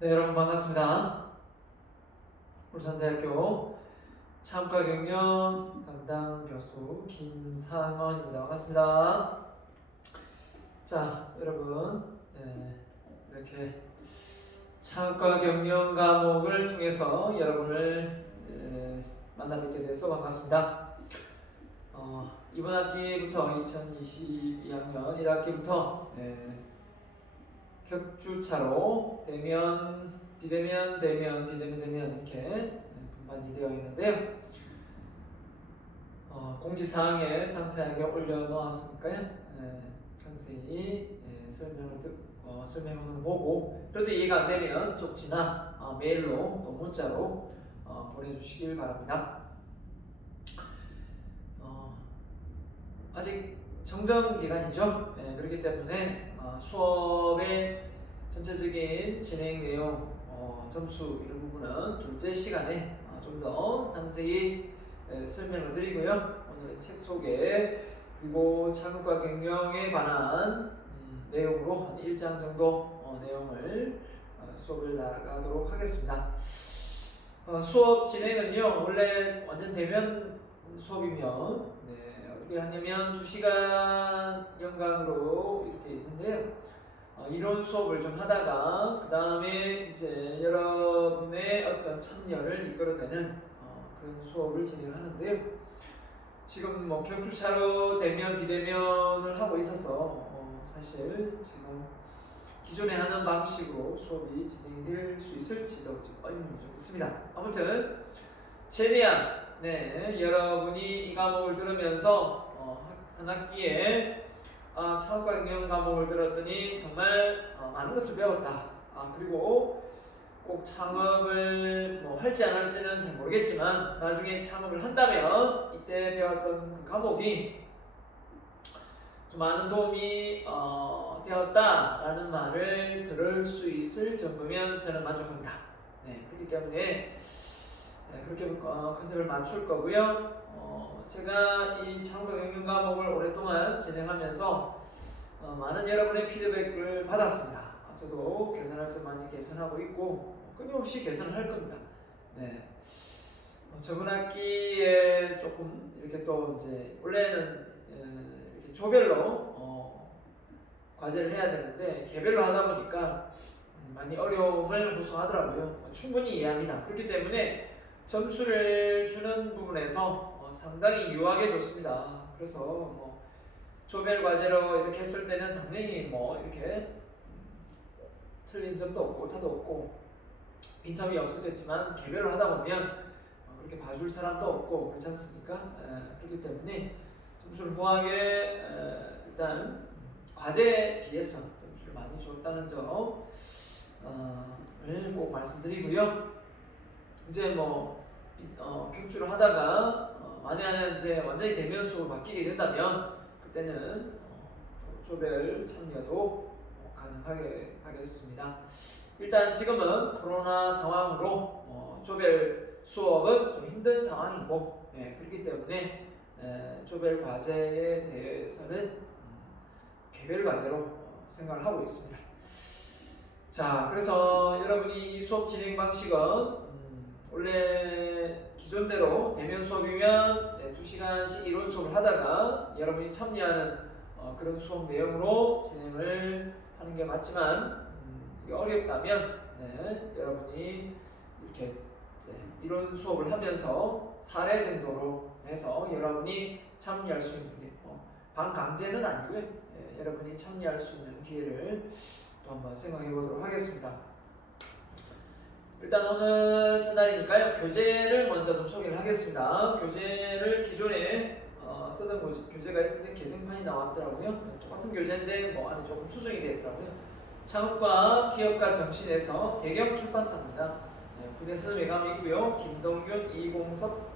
네, 여러분 반갑습니다. 울산대학교 창과 경영 담당 교수 김상원입니다. 반갑습니다. 자, 여러분, 이렇게 창과 경영 과목을 통해서 여러분을 만나 뵙게 돼서 반갑습니다. 이번 학기부터 2022학년 1학기부터 격주차로 대면, 비대면, 대면, 비대면, 대면 이렇게 분반이 되어 있는데요. 공지사항에 상세하게 올려놓았으니까요. 상세히 설명을 보고 그래도 이해가 안 되면 쪽지나 메일로 또 문자로 보내주시길 바랍니다. 아직 정정 기간이죠. 그렇기 때문에 수업의 전체적인 진행 내용, 점수 이런 부분은 둘째 시간에 좀 더 상세히 설명을 드리고요. 오늘은 책 소개 그리고 창과 경영에 관한 내용으로 한 1장 정도 내용을 수업을 나가도록 하겠습니다. 수업 진행은요, 원래 완전 대면 수업이면 어떻게 하냐면 2시간 연강으로 이렇게 있는데요. 이론 수업을 좀 하다가 그 다음에 이제 여러분의 어떤 참여를 이끌어내는 그런 수업을 진행하는데요. 지금 뭐 격주차로 대면 비대면을 하고 있어서 사실 지금 기존에 하는 방식으로 수업이 진행될 수 있을지도 의문이 좀 있습니다. 아무튼 최대한 여러분이 이 과목을 들으면서 한 학기에 창과 경영 과목을 들었더니 정말 많은 것을 배웠다. 그리고 꼭 창업을 할지 안 할지는 잘 모르겠지만 나중에 창업을 한다면 이때 배웠던 그 과목이 좀 많은 도움이 되었다라는 말을 들을 수 있을 정도면 저는 만족합니다. 그렇기 때문에 그렇게 컨셉을 맞출 거고요. 제가 이 창과 경영 과목을 오랫동안 진행하면서 많은 여러분의 피드백을 받았습니다. 저도 개선할 점 많이 개선하고 있고 끊임없이 개선을 할 겁니다. 저번 학기에 조금 이렇게 또 이제 원래는 이렇게 조별로 과제를 해야 되는데 개별로 하다 보니까 많이 어려움을 호소하더라고요. 충분히 이해합니다. 그렇기 때문에 점수를 주는 부분에서 상당히 유하게 줬습니다. 그래서 조별 과제로 이렇게 했을 때는 당연히 이렇게 틀린 점도 없고 오타도 없고 빈틈이 없었겠지만 개별로 하다 보면 그렇게 봐줄 사람도 없고 그렇지 않습니까? 그렇기 때문에 점수를 후하게 일단 과제에 비해서 점수를 많이 줬다는 점을 꼭 말씀드리고요. 이제 격주를 하다가 만약에 이제 완전히 대면 수업으로 바뀌게 된다면 그때는 조별 참여도 가능하게 하겠습니다. 일단 지금은 코로나 상황으로 조별 수업은 좀 힘든 상황이고 그렇기 때문에 조별 과제에 대해서는 개별 과제로 생각을 하고 있습니다. 자, 그래서 여러분이 이 수업 진행 방식은 원래 기존대로 대면 수업이면 2시간씩 이론 수업을 하다가 여러분이 참여하는 그런 수업 내용으로 진행을 하는 게 맞지만 이게 어렵다면 여러분이 이렇게 이론 수업을 하면서 사례 정도로 해서 여러분이 참여할 수 있는 게 반강제는 아니고요. 여러분이 참여할 수 있는 기회를 또 한번 생각해 보도록 하겠습니다. 일단 오늘 첫날이니까요. 교재를 먼저 좀 소개를 하겠습니다. 교재를 기존에 쓰던 교재가 있을 때 개정판이 나왔더라고요. 똑같은 교재인데 안에 조금 수정이 되어 있더라고요. 창업과 기업가 정신에서 대경 출판사입니다. 군의 서점에감이 있고요. 김동균, 이공섭,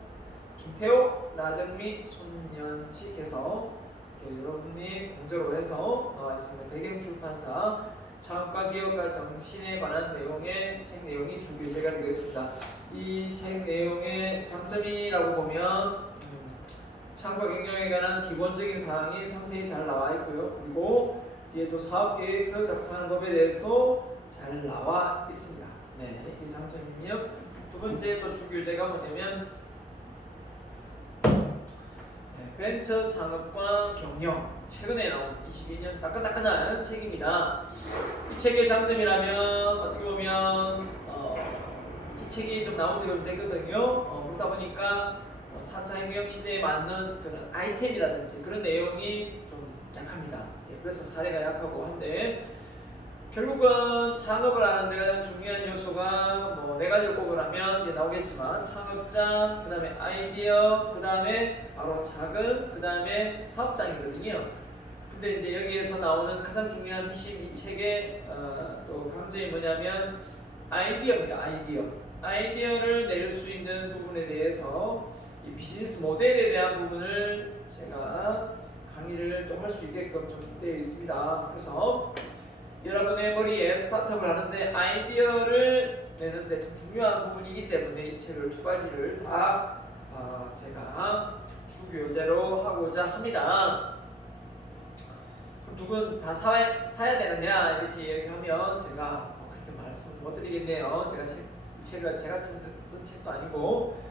김태호, 나정미, 손연식해서 여러분이 공저로 해서 나와 있습니다. 대경 출판사 창업과 기업가 정신에 관한 내용의 책 내용이 주교재가 되겠습니다. 이 책 내용의 장점이라고 보면 창업과 경영에 관한 기본적인 사항이 상세히 잘 나와 있고요. 그리고 뒤에 또 사업계획서 작성하는 법에 대해서 잘 나와 있습니다. 네, 이 장점이며 두 번째 또 주교재가 뭐냐면 벤처 창업과 경영 최근에 나온 22년 따끈따끈한 책입니다. 이 책의 장점이라면 어떻게 보면 이 책이 좀 나온 지가 좀 됐거든요. 그러다 보니까 4차 혁명 시대에 맞는 그런 아이템이라든지 그런 내용이 좀 약합니다. 그래서 사례가 약하고 한데 결국은 창업을 하는 데 가장 중요한 요소가 뭐 네 가지를 꼽으라면 이제 나오겠지만 창업자, 그 다음에 아이디어, 그 다음에 바로 자금, 그 다음에 사업장이거든요. 근데 이제 여기에서 나오는 가장 중요한 핵심 이 책의 또 강점이 뭐냐면 아이디어입니다. 아이디어를 낼 수 있는 부분에 대해서 이 비즈니스 모델에 대한 부분을 제가 강의를 또 할 수 있게끔 좀 되어 있습니다. 그래서 여러분의 머리에 스타트업을 하는데 아이디어를 내는데 참 중요한 부분이기 때문에 이 책을 두 가지를 다 제가 주교재로 하고자 합니다. 두 분 다 사야 되느냐 이렇게 얘기하면 제가 그렇게 말씀 못 드리겠네요. 이 책을 제가 쓴 책도 아니고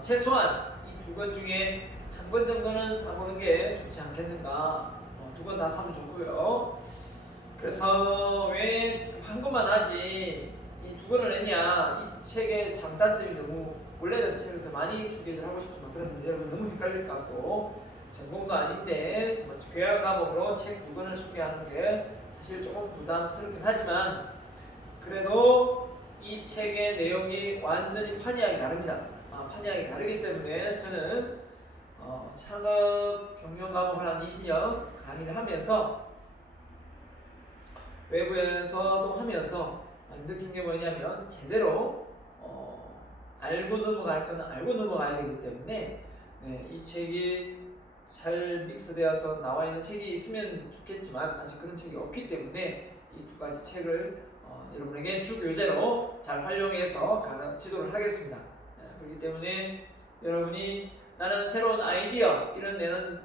최소한 이 두 권 중에 한 권 정도는 사보는 게 좋지 않겠는가. 두 권 다 사면 좋고요. 그래서 왜 한 권만 하지 이 두 권을 냈냐? 이 책의 장단점이 너무 원래는 책을 더 많이 주기를 하고 싶지만 그러면 여러분 너무 헷갈릴 것 같고 전공도 아닌데 교양 과목으로 책 두 권을 소개하는 게 사실 조금 부담스럽긴 하지만 그래도 이 책의 내용이 완전히 판이하게 다릅니다. 판이하게 다르기 때문에 저는 창업 경영 과목을 한 20년 강의를 하면서 외부에서도 하면서 느낀 게 뭐냐면 제대로 알고 넘어갈 거는 알고 넘어가야 되기 때문에 이 책이 잘 믹스되어서 나와 있는 책이 있으면 좋겠지만 아직 그런 책이 없기 때문에 이 두 가지 책을 여러분에게 주교재로 잘 활용해서 지도를 하겠습니다. 그렇기 때문에 여러분이 나는 새로운 아이디어 이런 데는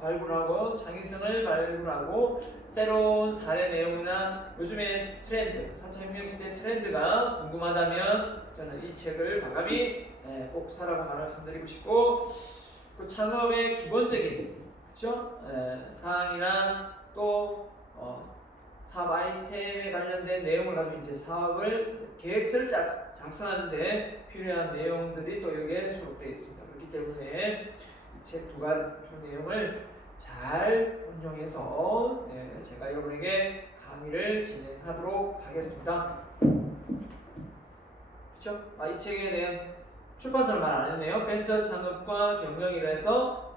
발굴하고 창의성을 발굴하고 새로운 사례 내용이나 요즘의 트렌드, 4차 혁명 시대 트렌드가 궁금하다면 저는 이 책을 과감히 꼭 사라고 말씀드리고 싶고 그 창업의 기본적인 그렇죠? 사항이나 또 사업 아이템에 관련된 내용을 가지고 이제 사업을 계획서를 작성하는데 필요한 내용들이 또 여기에 수록되어 있습니다. 그렇기 때문에 책 두 가지 내용을 잘 운용해서 제가 여러분에게 강의를 진행하도록 하겠습니다. 그렇죠? 이 책에 대한 출판사를 말 안 했네요. 벤처 창업과 경영이라 해서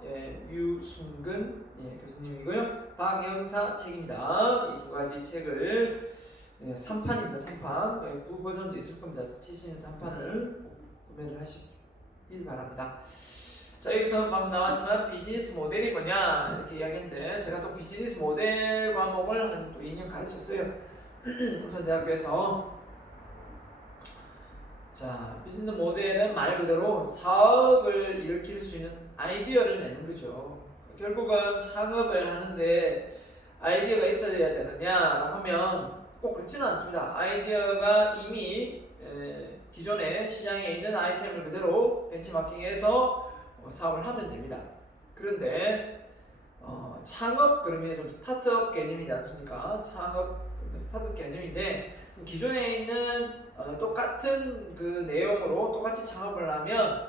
유순근 교수님이고요. 박영사 책입니다. 이 두 가지 책을 3판입니다. 3판. 두 버전도 있을 겁니다. 최신 3판을 구매를 하시길 바랍니다. 자, 여기서 막 나왔지만 비즈니스 모델이 뭐냐 이렇게 이야기했는데 제가 또 비즈니스 모델 과목을 한 또 2년 가르쳤어요. 울산대학교에서. 자, 비즈니스 모델은 말 그대로 사업을 일으킬 수 있는 아이디어를 내는 거죠. 결국은 창업을 하는데 아이디어가 있어야 되느냐 하면 꼭 그렇지는 않습니다. 아이디어가 이미 기존에 시장에 있는 아이템을 그대로 벤치마킹해서 사업을 하면 됩니다. 그런데 창업 그러면 좀 스타트업 개념이지 않습니까? 창업 스타트업 개념인데 기존에 있는 똑같은 그 내용으로 똑같이 창업을 하면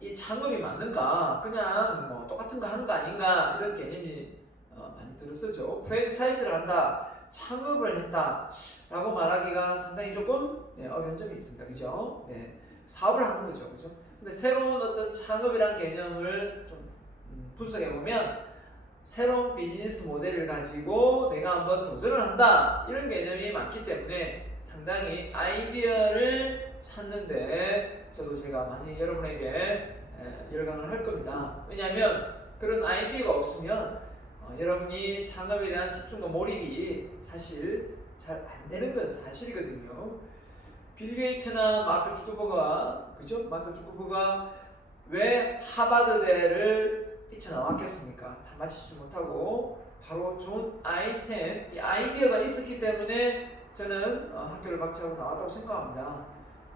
이 창업이 맞는가? 그냥 뭐 똑같은 거 하는 거 아닌가? 이런 개념이 많이 들었었죠. 프랜차이즈를 한다, 창업을 했다 라고 말하기가 상당히 조금 어려운 점이 있습니다. 그죠? 사업을 하는 거죠. 그죠? 근데 새로운 어떤 창업이라는 개념을 좀 분석해 보면 새로운 비즈니스 모델을 가지고 내가 한번 도전을 한다 이런 개념이 많기 때문에 상당히 아이디어를 찾는데 저도 제가 많이 여러분에게 열강을 할 겁니다. 왜냐하면 그런 아이디어가 없으면 여러분이 창업에 대한 집중과 몰입이 사실 잘 안 되는 건 사실이거든요. 빌 게이츠나 마크 주커버가 그죠? 마크 주커버가 왜 하버드대를 뛰쳐나왔겠습니까? 다 마치지 못하고 바로 좋은 아이템, 이 아이디어가 있었기 때문에 저는 학교를 박차고 나왔다고 생각합니다.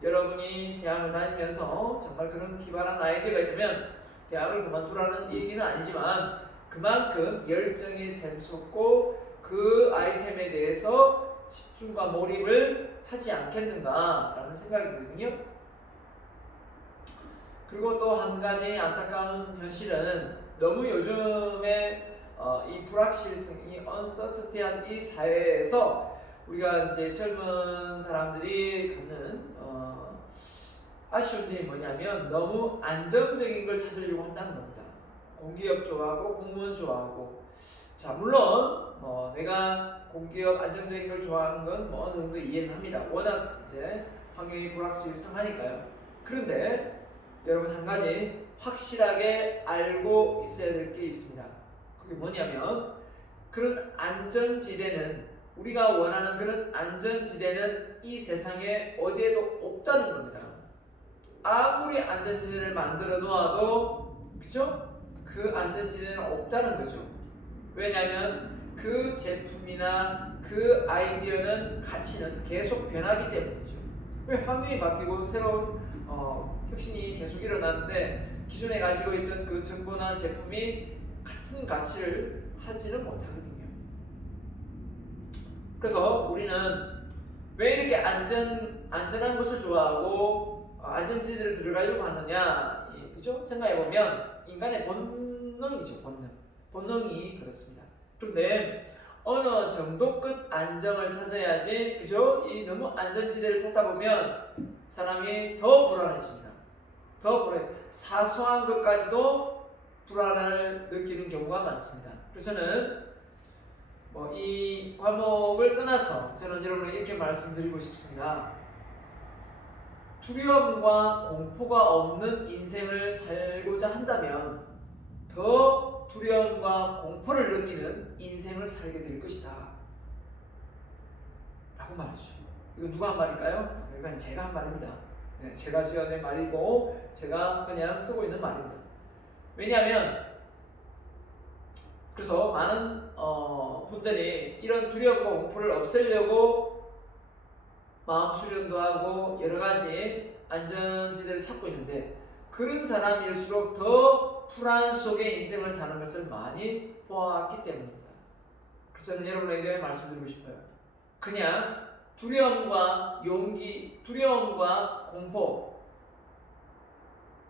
여러분이 대학을 다니면서 정말 그런 기발한 아이디어가 있다면 대학을 그만두라는 얘기는 아니지만 그만큼 열정이 샘솟고 그 아이템에 대해서 집중과 몰입을 하지 않겠는가라는 생각이 들거든요. 그리고 또 한 가지 안타까운 현실은 너무 요즘에 이 불확실성, 이 uncertainty한 이 사회에서 우리가 이제 젊은 사람들이 갖는 아쉬운 점이 뭐냐면 너무 안정적인 걸 찾으려고 한다는 겁니다. 공기업 좋아하고 공무원 좋아하고, 자 물론 내가 공기업 안정적인 걸 좋아하는 건 어느 정도 이해는 합니다. 워낙 이제 환경이 불확실성하니까요. 그런데 여러분 한 가지 확실하게 알고 있어야 될 게 있습니다. 그게 뭐냐면 그런 안전지대는, 우리가 원하는 그런 안전지대는 이 세상에 어디에도 없다는 겁니다. 아무리 안전지대를 만들어 놓아도 그죠? 그 안전지대는 없다는 거죠. 왜냐하면 그 제품이나 그 아이디어는 가치는 계속 변하기 때문이죠. 왜 환경이 바뀌고 새로운 혁신이 계속 일어나는데 기존에 가지고 있던 그 정보나 제품이 같은 가치를 하지는 못하거든요. 그래서 우리는 왜 이렇게 안전한 것을 좋아하고 안전지대를 들어가려고 하느냐, 그죠? 생각해보면 인간의 본능이죠. 본능이 그렇습니다. 그런데 어느 정도 끝 안정을 찾아야지, 그죠? 이 너무 안전지대를 찾다 보면 사람이 더 불안해집니다. 더 불안해. 사소한 것까지도 불안을 느끼는 경우가 많습니다. 그래서 저는 이 과목을 떠나서 저는 여러분에게 이렇게 말씀드리고 싶습니다. 두려움과 공포가 없는 인생을 살고자 한다면 더 두려움과 공포를 느끼는 인생을 살게 될 것이다 라고 말이죠. 이거 누가 한 말일까요? 이건 제가 한 말입니다. 네, 제가 지어낸 말이고 제가 그냥 쓰고 있는 말입니다. 왜냐하면 그래서 많은 분들이 이런 두려움과 공포를 없애려고 마음 수련도 하고 여러 가지 안전지대를 찾고 있는데, 그런 사람일수록 더 불안 속의 인생을 사는 것을 많이 보았기 때문입니다. 그래서 저는 여러분에게 말씀드리고 싶어요. 그냥 두려움과 용기, 두려움과 공포,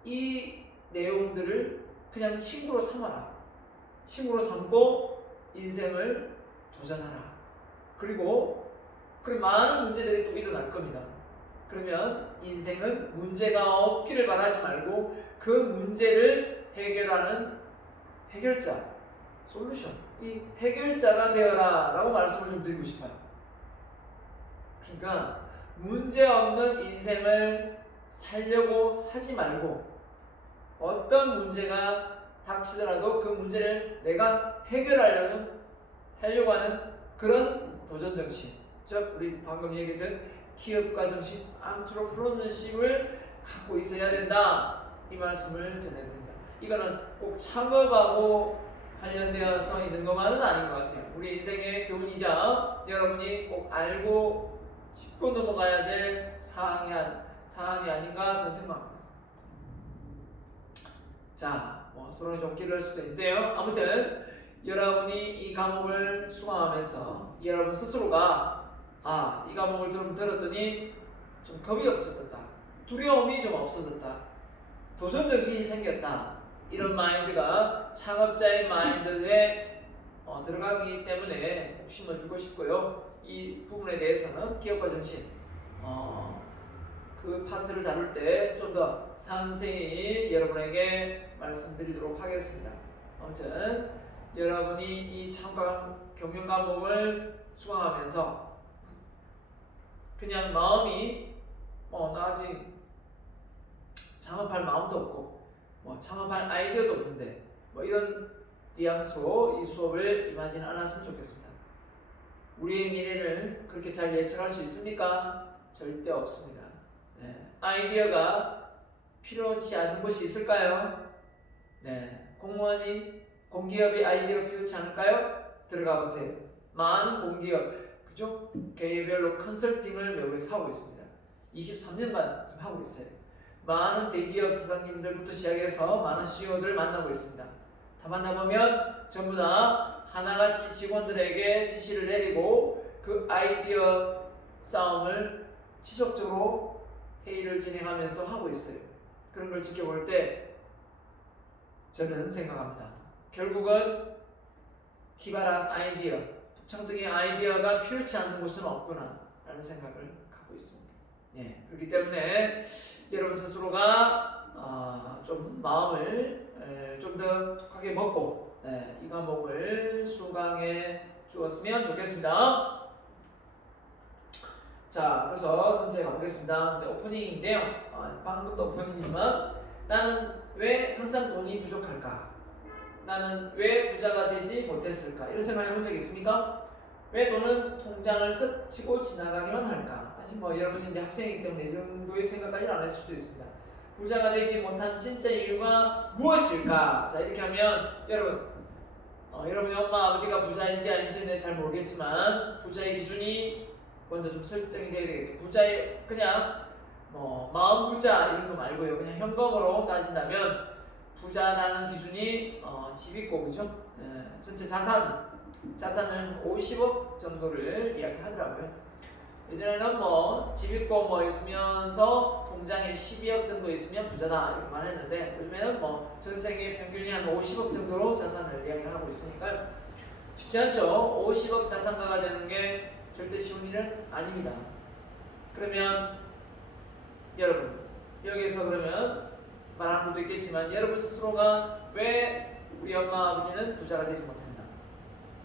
이 내용들을 그냥 친구로 삼아라. 친구로 삼고 인생을 도전하라. 그리고 많은 문제들이 또 일어날 겁니다. 그러면 인생은 문제가 없기를 바라지 말고 그 문제를 해결하는 해결자, 솔루션, 이 해결자가 되어라 라고 말씀을 좀 드리고 싶어요. 그러니까 문제 없는 인생을 살려고 하지 말고 어떤 문제가 닥치더라도 그 문제를 내가 하려고 하는 그런 도전 정신, 즉 우리 방금 얘기했던 기업가 정신, 안트로프로너십을 갖고 있어야 된다, 이 말씀을 전해드립니다. 이거는 꼭 창업하고 관련되어서 있는 것만은 아닌 것 같아요. 우리 인생의 교훈이자 여러분이 꼭 알고 짚고 넘어가야 될 사안이 아닌가 저는 생각합니다. 자, 서론이 좀 길을 수도 있는데요. 아무튼 여러분이 이 과목을 수강하면서 여러분 스스로가 이 과목을 들었더니 좀 겁이 없어졌다, 두려움이 좀 없어졌다, 도전정신이 생겼다, 이런 마인드가 창업자의 마인드에 들어가기 때문에 꼭 심어주고 싶고요. 이 부분에 대해서는 기업가 정신 그 파트를 다룰 때 좀 더 상세히 여러분에게 말씀드리도록 하겠습니다. 아무튼 여러분이 이 경영 과목을 수강하면서 그냥 마음이 나 아직 창업할 마음도 없고 창업할 아이디어도 없는데 이런 뉘앙스로 이 수업을 임하지는 않았으면 좋겠습니다. 우리의 미래를 그렇게 잘 예측할 수 있습니까? 절대 없습니다. 네. 아이디어가 필요치 않은 곳이 있을까요? 네. 공기업의 아이디어가 필요치 않을까요? 들어가 보세요. 많은 공기업, 그죠? 개별로 컨설팅을 외국에서 하고 있습니다. 23년간 지금 하고 있어요. 많은 대기업 사장님들부터 시작해서 많은 CEO들 만나고 있습니다. 다 만나보면 전부 다 하나같이 직원들에게 지시를 내리고 그 아이디어 싸움을 지속적으로 회의를 진행하면서 하고 있어요. 그런 걸 지켜볼 때 저는 생각합니다. 결국은 기발한 아이디어, 독창적인 아이디어가 필요치 않는 곳은 없구나 라는 생각을 갖고 있습니다. 예, 그렇기 때문에 여러분 스스로가 좀 마음을 좀 더 독하게 먹고 이 과목을 수강해 주었으면 좋겠습니다. 자, 그래서 전체 가보겠습니다. 이제 오프닝인데요. 방금도 오프닝이지만 나는 왜 항상 돈이 부족할까? 나는 왜 부자가 되지 못했을까? 이런 생각 해본 적 있습니까? 왜 돈은 통장을 스치고 지나가기만 할까? 사실 뭐 여러분이 이제 학생이기 때문에 이 정도의 생각까지는 안 했을 수도 있습니다. 부자가 되지 못한 진짜 이유가 무엇일까? 자, 이렇게 하면 여러분의 엄마 아버지가 부자인지 아닌지는 잘 모르겠지만 부자의 기준이 먼저 좀 설정이 되어야 되겠네요. 부자의 그냥 뭐 마음 부자 이런 거 말고요. 그냥 현금으로 따진다면 부자라는 기준이 집 있고 그죠? 전체 자산을 50억 정도를 이야기하더라고요. 예전에는 뭐 집 있고 뭐 있으면서 통장에 12억 정도 있으면 부자다 이렇게 말했는데 요즘에는 뭐 전 세계 평균이 한 50억 정도로 자산을 이야기하고 있으니까 쉽지 않죠. 50억 자산가가 되는 게 절대 쉬운 일은 아닙니다. 그러면 여러분 여기에서 그러면 말하는 것도 있겠지만 여러분 스스로가 왜 우리 엄마 아버지는 부자가 되지 못한다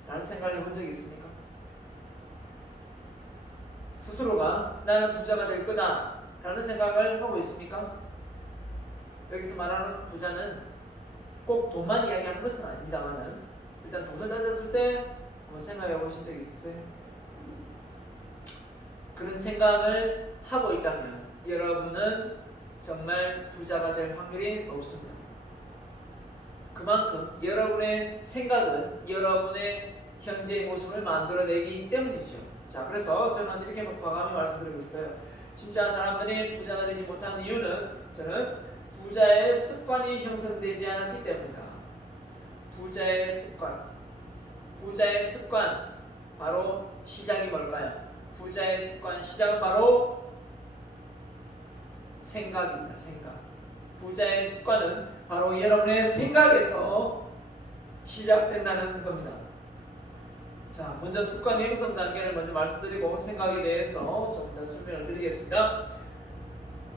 라는 생각을 해본 적이 있습니까? 스스로가 나는 부자가 될 거다 라는 생각을 하고 있습니까? 여기서 말하는 부자는 꼭 돈만 이야기하는 것은 아닙니다만은 일단 돈을 따졌을 때 한번 생각해 보신 적 있으세요? 그런 생각을 하고 있다면 여러분은 정말 부자가 될 확률이 높습니다. 그만큼 여러분의 생각은 여러분의 현재의 모습을 만들어내기 때문이죠. 자, 그래서 저는 이렇게 과감히 말씀드리고 싶어요. 진짜 사람들이 부자가 되지 못하는 이유는 저는 부자의 습관이 형성되지 않았기 때문이다. 부자의 습관 바로 시작이 뭘까요? 부자의 습관 시작은 바로 생각입니다. 생각. 부자의 습관은 바로 여러분의 생각에서 시작된다는 겁니다. 자, 먼저 습관 형성 단계를 먼저 말씀드리고 생각에 대해서 좀 더 설명을 드리겠습니다.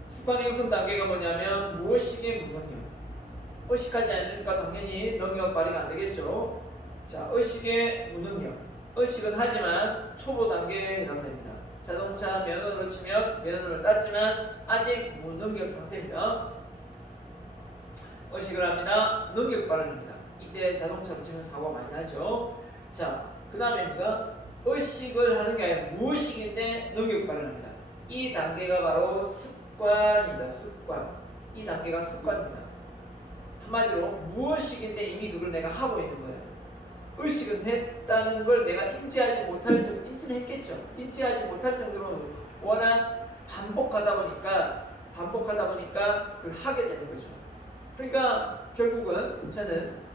습관 형성 단계가 뭐냐면 무의식의 무능력. 의식하지 않으니까 당연히 능력 발휘가 안 되겠죠. 자, 의식의 무능력. 의식은 하지만 초보 단계에 해당됩니다. 자동차 면허를 치면 면허를 땄지만 아직 무능력 상태입니다. 의식을 합니다. 능력 발휘입니다. 이때 자동차로 치면 사고가 많이 나죠. 자, 그 다음에입니다. 의식을 하는 게 아니라 무의식인데 능력 발휘합니다. 이 단계가 바로 습관입니다. 습관. 이 단계가 습관입니다. 한마디로 무의식인데 이미 그걸 내가 하고 있는 거예요. 의식은 했다는 걸 내가 인지하지 못할 정도, 인지는 했겠죠. 인지하지 못할 정도로 워낙 반복하다 보니까 그걸 하게 되는 거죠. 그러니까 결국은 저는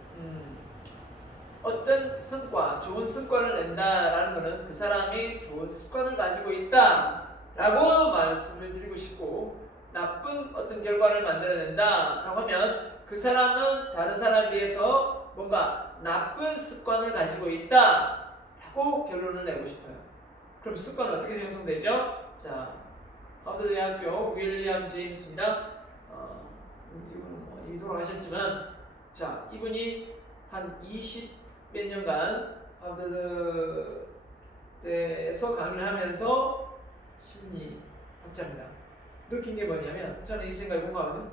어떤 성과, 좋은 습관을 낸다라는 것은 그 사람이 좋은 습관을 가지고 있다라고 말씀을 드리고 싶고, 나쁜 어떤 결과를 만들어낸다라고 하면 그 사람은 다른 사람에 비해서 뭔가 나쁜 습관을 가지고 있다라고 결론을 내고 싶어요. 그럼 습관은 어떻게 형성되죠? 자, 하버드 대학교 윌리엄 제임스입니다. 이분은 뭐 이미 돌아가셨지만, 자, 이분이 한 20몇 년간 하버드대에서 강의를 하면서 심리학자입니다. 느낀 게 뭐냐면, 저는 이 생각에 공감하거든요.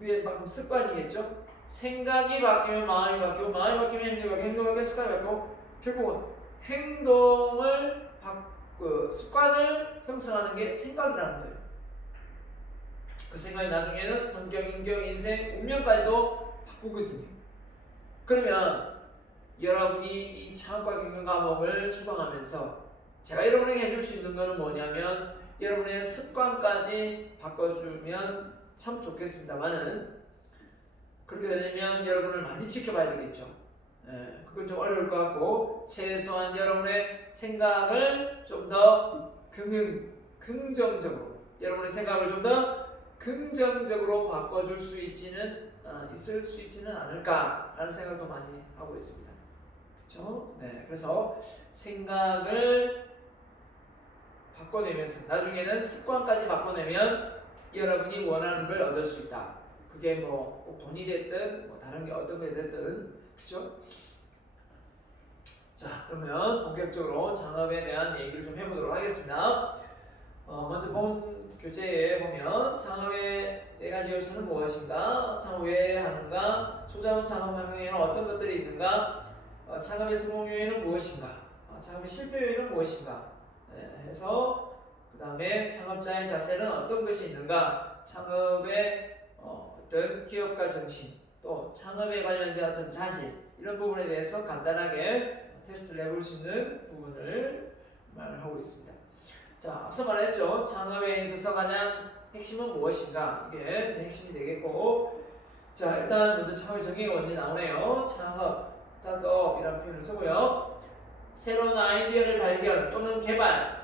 우리의 방금 습관이겠죠? 생각이 바뀌면 마음이 바뀌고, 마음이 바뀌면 행동이 바뀌고, 행동이 바뀌면 습관이 바뀌고, 결국은 행동을 습관을 형성하는 게 생각이라는 거예요. 그 생각이 나중에는 성격, 인격, 인생, 운명까지도 바꾸거든요. 그러면 여러분이 이 창업과 경영 과목을 수강하면서 제가 여러분에게 해줄 수 있는 것은 뭐냐면 여러분의 습관까지 바꿔주면 참 좋겠습니다만은 그렇게 되려면 여러분을 많이 지켜봐야 되겠죠. 그건 좀 어려울 것 같고 최소한 여러분의 생각을 좀 더 긍정적으로 여러분의 생각을 좀 더 긍정적으로 바꿔줄 수 있을 수 있지는 않을까라는 생각도 많이 하고 있습니다. 그렇죠? 네, 그래서 생각을 바꿔내면서 나중에는 습관까지 바꿔내면 여러분이 원하는 걸 얻을 수 있다. 그게 뭐 돈이 됐든 뭐 다른 게 어떤 게 됐든 그렇죠? 자, 그러면 본격적으로 창업에 대한 얘기를 좀 해보도록 하겠습니다. 먼저 본 교재에 보면 창업의 4가지 요소는 무엇인가? 창업 왜 하는가? 소자원 창업 환경에는 어떤 것들이 있는가? 창업의 성공 요인은 무엇인가? 창업의 실패 요인은 무엇인가? 해서 그 다음에 창업자의 자세는 어떤 것이 있는가? 창업의 어떤 기업가 정신, 또 창업에 관련된 어떤 자질 이런 부분에 대해서 간단하게 테스트를 해볼 수 있는 부분을 말을 하고 있습니다. 자, 앞서 말했죠. 창업에 있어서 가장 핵심은 무엇인가? 이게 이제 핵심이 되겠고, 자, 일단 먼저 창업의 정의가 먼저 나오네요. 창업, 스타트업이라는 표현을 쓰고요. 새로운 아이디어를 발견 또는 개발,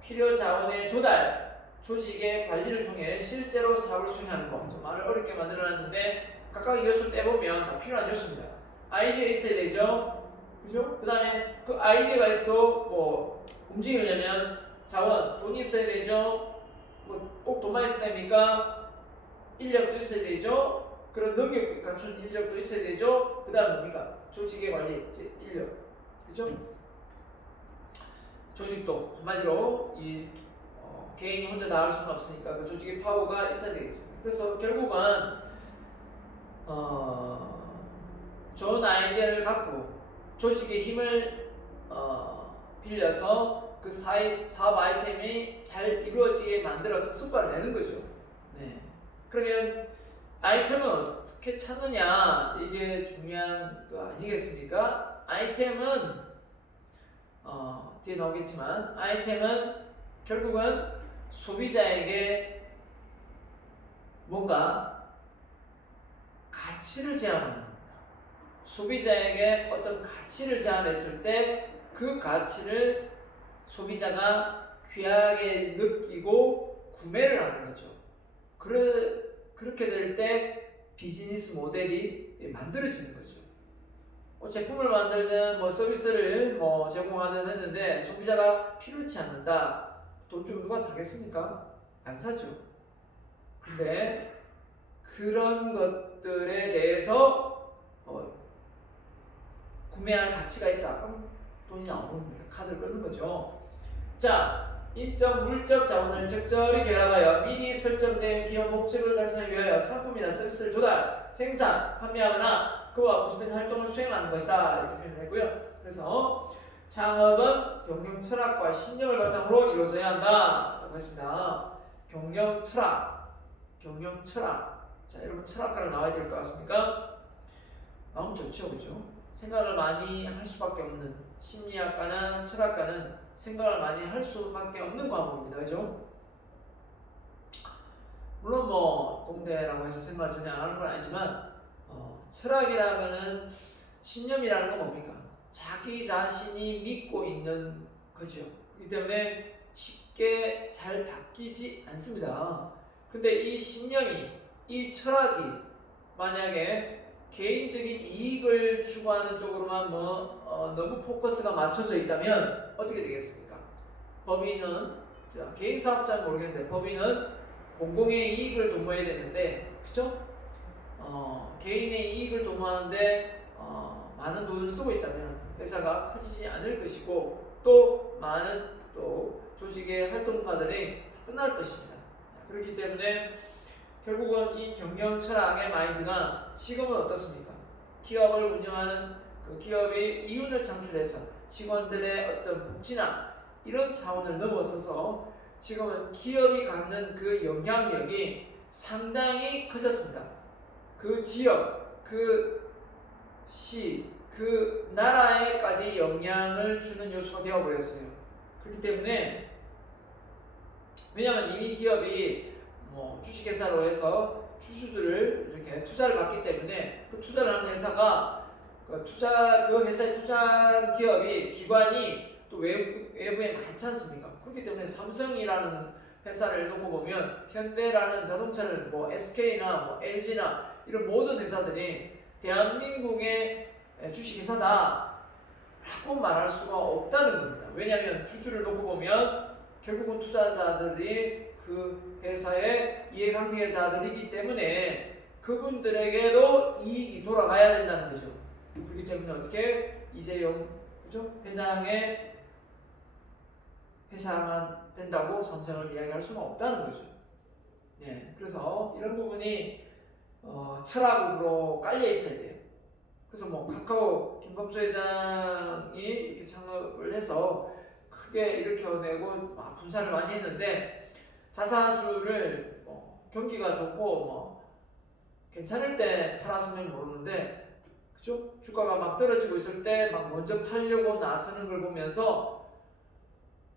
필요 자원의 조달, 조직의 관리를 통해 실제로 사업을 수행하는 것. 좀 말을 어렵게 만들어놨는데 각각 이 요소를 떼보면 다 필요한 요소입니다. 아이디어 있어야 되죠. 그죠? 그 다음에 그 아이디어가 있어도 뭐 움직이려면 자원, 돈이 있어야 되죠. 뭐 꼭 돈만 있어야 됩니까? 인력도 있어야 되죠. 그런 능력 갖춘 인력도 있어야 되죠. 그 다음 뭡니까? 조직의 관리, 이제 인력. 그죠? 조직도 한마디로 이 개인이 혼자 다 할 수는 없으니까 그 조직의 파워가 있어야 되겠습니다. 그래서 결국은 좋은 아이디어를 갖고 조직의 힘을 빌려서 그 사업 아이템이 잘 이루어지게 만들어서 성과를 내는 거죠. 네. 그러면 아이템은 어떻게 찾느냐 이게 중요한 거 아니겠습니까? 아이템은 뒤에 나오겠지만 아이템은 결국은 소비자에게 뭔가 가치를 제안하는 겁니다. 소비자에게 어떤 가치를 제안했을 때 그 가치를 소비자가 귀하게 느끼고 구매를 하는 거죠. 그렇게 될 때 비즈니스 모델이 만들어지는 거죠. 제품을 만들든 뭐 서비스를 뭐 제공하든 했는데 소비자가 필요치 않는다. 돈 주면 누가 사겠습니까? 안 사죠. 근데 그런 것들에 대해서 구매할 가치가 있다. 그럼 돈이 나오는 겁니다. 카드를 끊는 거죠. 자, 인적 물적 자원을 적절히 결합하여 미리 설정된 기업 목적을 달성하기 위하여 상품이나 서비스를 조달, 생산, 판매하거나 그와 무슨 활동을 수행하는 것이다. 이렇게 표현했고요. 그래서 창업은 경영 철학과 신념을 바탕으로 이루어져야 한다. 라고 했습니다. 경영 철학. 자, 여러분 철학가를 나와야 될 것 같습니까? 나오면 좋죠, 그죠? 생각을 많이 할 수밖에 없는 심리학과나 철학과는 생각을 많이 할 수밖에 없는 과목입니다, 그죠? 물론 뭐 공대라고 해서 생각을 전혀 안 하는 건 아니지만 철학이라는 신념이라는 건 뭡니까? 자기 자신이 믿고 있는 거죠. 그렇기 때문에 쉽게 잘 바뀌지 않습니다. 근데 이 신념이, 이 철학이 만약에 개인적인 이익을 추구하는 쪽으로만 너무 포커스가 맞춰져 있다면 어떻게 되겠습니까? 법인은 개인 사업자는 모르겠는데 법인은 공공의 이익을 도모해야 되는데, 그죠? 개인의 이익을 도모하는데 많은 돈을 쓰고 있다면 회사가 커지지 않을 것이고 또 많은 또 조직의 활동가들이 떠날 것입니다. 그렇기 때문에 결국은 이 경영 철학의 마인드가 지금은 어떻습니까? 기업을 운영하는 그 기업이 이윤을 창출해서 직원들의 어떤 복지나 이런 차원을 넘어서서 지금은 기업이 갖는 그 영향력이 상당히 커졌습니다. 그 지역, 그 시, 그 나라에까지 영향을 주는 요소가 되어버렸어요. 그렇기 때문에 왜냐하면 이미 기업이 뭐 주식회사로 해서 주주들을 이렇게 투자를 받기 때문에 그 투자를 하는 회사가 그 회사의 투자 기업이 기관이 또 외부에 많지 않습니까? 그렇기 때문에 삼성이라는 회사를 놓고 보면 현대라는 자동차를 뭐 SK나 뭐 LG나 이런 모든 회사들이 대한민국의 주식회사다 라고 말할 수가 없다는 겁니다. 왜냐하면 주주를 놓고 보면 결국은 투자자들이 그 회사의 이해관계자들이기 때문에 그분들에게도 이익이 돌아가야 된다는 거죠. 그렇기 때문에 어떻게 이재용 그죠? 회장의 회사만 된다고 삼성을 이야기할 수는 없다는 거죠. 네, 그래서 이런 부분이 철학으로 깔려 있어야 돼요. 그래서 뭐 카카오 김범수 회장이 이렇게 창업을 해서 크게 일으켜내고 분산을 많이 했는데 자사주를 경기가 좋고 괜찮을 때 팔았으면 모르는데 그죠? 주가가 막 떨어지고 있을 때 막 먼저 팔려고 나서는 걸 보면서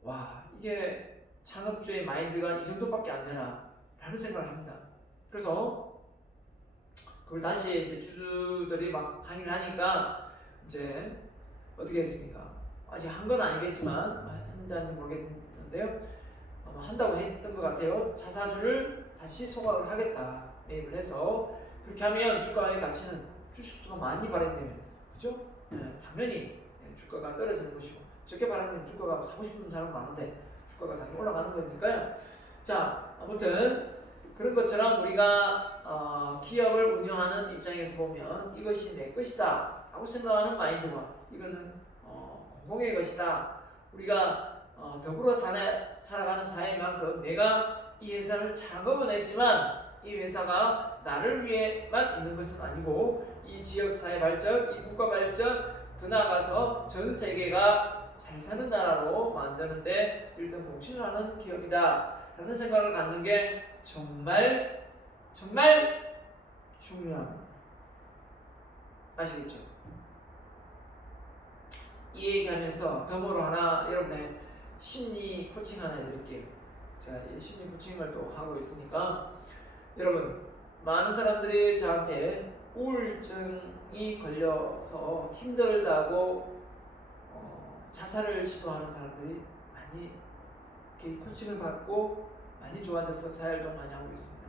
와 이게 창업주의 마인드가 이 정도밖에 안 되나 라는 생각을 합니다. 그래서 그걸 다시 이제 주주들이 막 항의를 하니까 이제 어떻게 했습니까? 아직 한 건 아니겠지만 했는지 아닌지 모르겠는데요. 아마 한다고 했던 것 같아요. 자사주를 다시 소각을 하겠다 매입을 해서 그렇게 하면 주가의 가치는 주식수가 많이 발행되면 그죠? 당연히 주가가 떨어지는 것이고 적게 발행되면 주가가 사고 싶은 사람 많은데 주가가 당연히 올라가는 거니까요. 자 아무튼 그런 것처럼 우리가 기업을 운영하는 입장에서 보면 이것이 내 것이다 라고 생각하는 마인드와 이거는 공공의 것이다. 우리가 더불어 살아가는 사회인 만큼 내가 이 회사를 창업은 했지만 이 회사가 나를 위해만 있는 것은 아니고 이 지역 사회 발전, 이 국가 발전 더 나아가서 전 세계가 잘 사는 나라로 만드는데 일등 공신을 하는 기업이다 라는 생각을 갖는 게 정말 중요합니다. 아시겠죠? 이 얘기하면서 덤으로 하나 여러분의 심리 코칭 하나 해드릴게요. 제가 이 심리 코칭을 또 하고 있으니까 여러분 많은 사람들이 저한테 우울증이 걸려서 힘들다고 자살을 시도하는 사람들이 많이 이렇게 코칭을 받고 많이 좋아져서 사회활동 많이 하고 있습니다.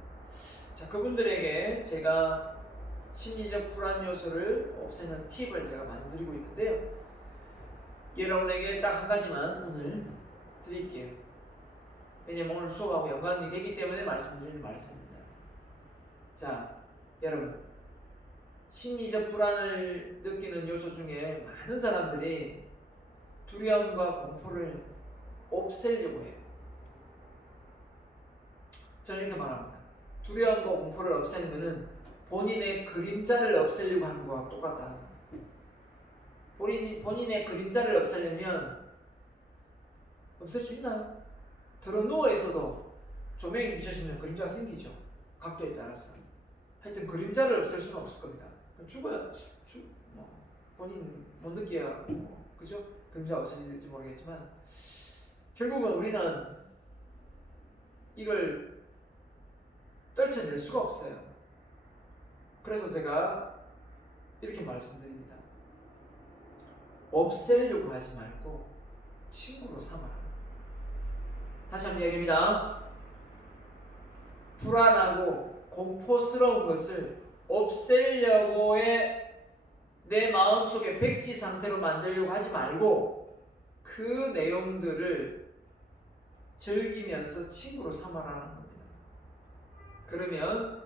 자 그분들에게 제가 심리적 불안 요소를 없애는 팁을 제가 많이 드리고 있는데요. 여러분에게 딱 한 가지만 오늘 드릴게요. 왜냐면 오늘 수업하고 연관이 되기 때문에 말씀드리는 말씀입니다. 자, 여러분 심리적 불안을 느끼는 요소 중에 많은 사람들이 두려움과 공포를 없애려고 해요. 저는 이렇게 말합니다. 두려움과 공포를 없애는 것은 본인의 그림자를 없애려고 하는 것과 똑같다. 본인의 그림자를 없애려면 없앨 수 있나요? 들어 누워 있어도 조명이 비춰지면 그림자가 생기죠. 각도에 따라서. 하여튼 그림자를 없앨 수는 없을 겁니다. 죽어야 본인 못 느껴야 그죠? 그림자가 없어질지 모르겠지만 결국은 우리는 이걸 떨쳐낼 수가 없어요. 그래서 제가 이렇게 말씀드립니다. 없애려고 하지 말고 친구로 삼아라. 다시 한번 얘기합니다. 불안하고 공포스러운 것을 없애려고의 내 마음속에 백지 상태로 만들려고 하지 말고 그 내용들을 즐기면서 친구로 삼아라는 겁니다. 그러면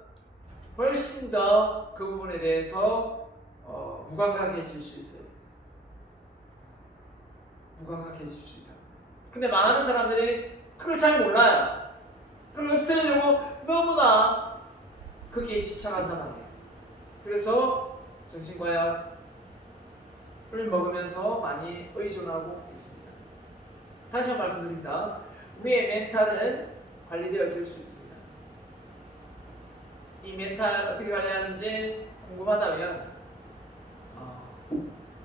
훨씬 더 그 부분에 대해서 무감각해질 수 있어요. 무감각해질 수 있다. 근데 많은 사람들이 그걸 잘 몰라요. 그걸 없애려고 너무나 거기에 집착한단 말이에요. 그래서 정신과약을 먹으면서 많이 의존하고 있습니다. 다시 한번 말씀드립니다. 우리의 멘탈은 관리되어질 수 있습니다. 이 멘탈 어떻게 관리하는지 궁금하다면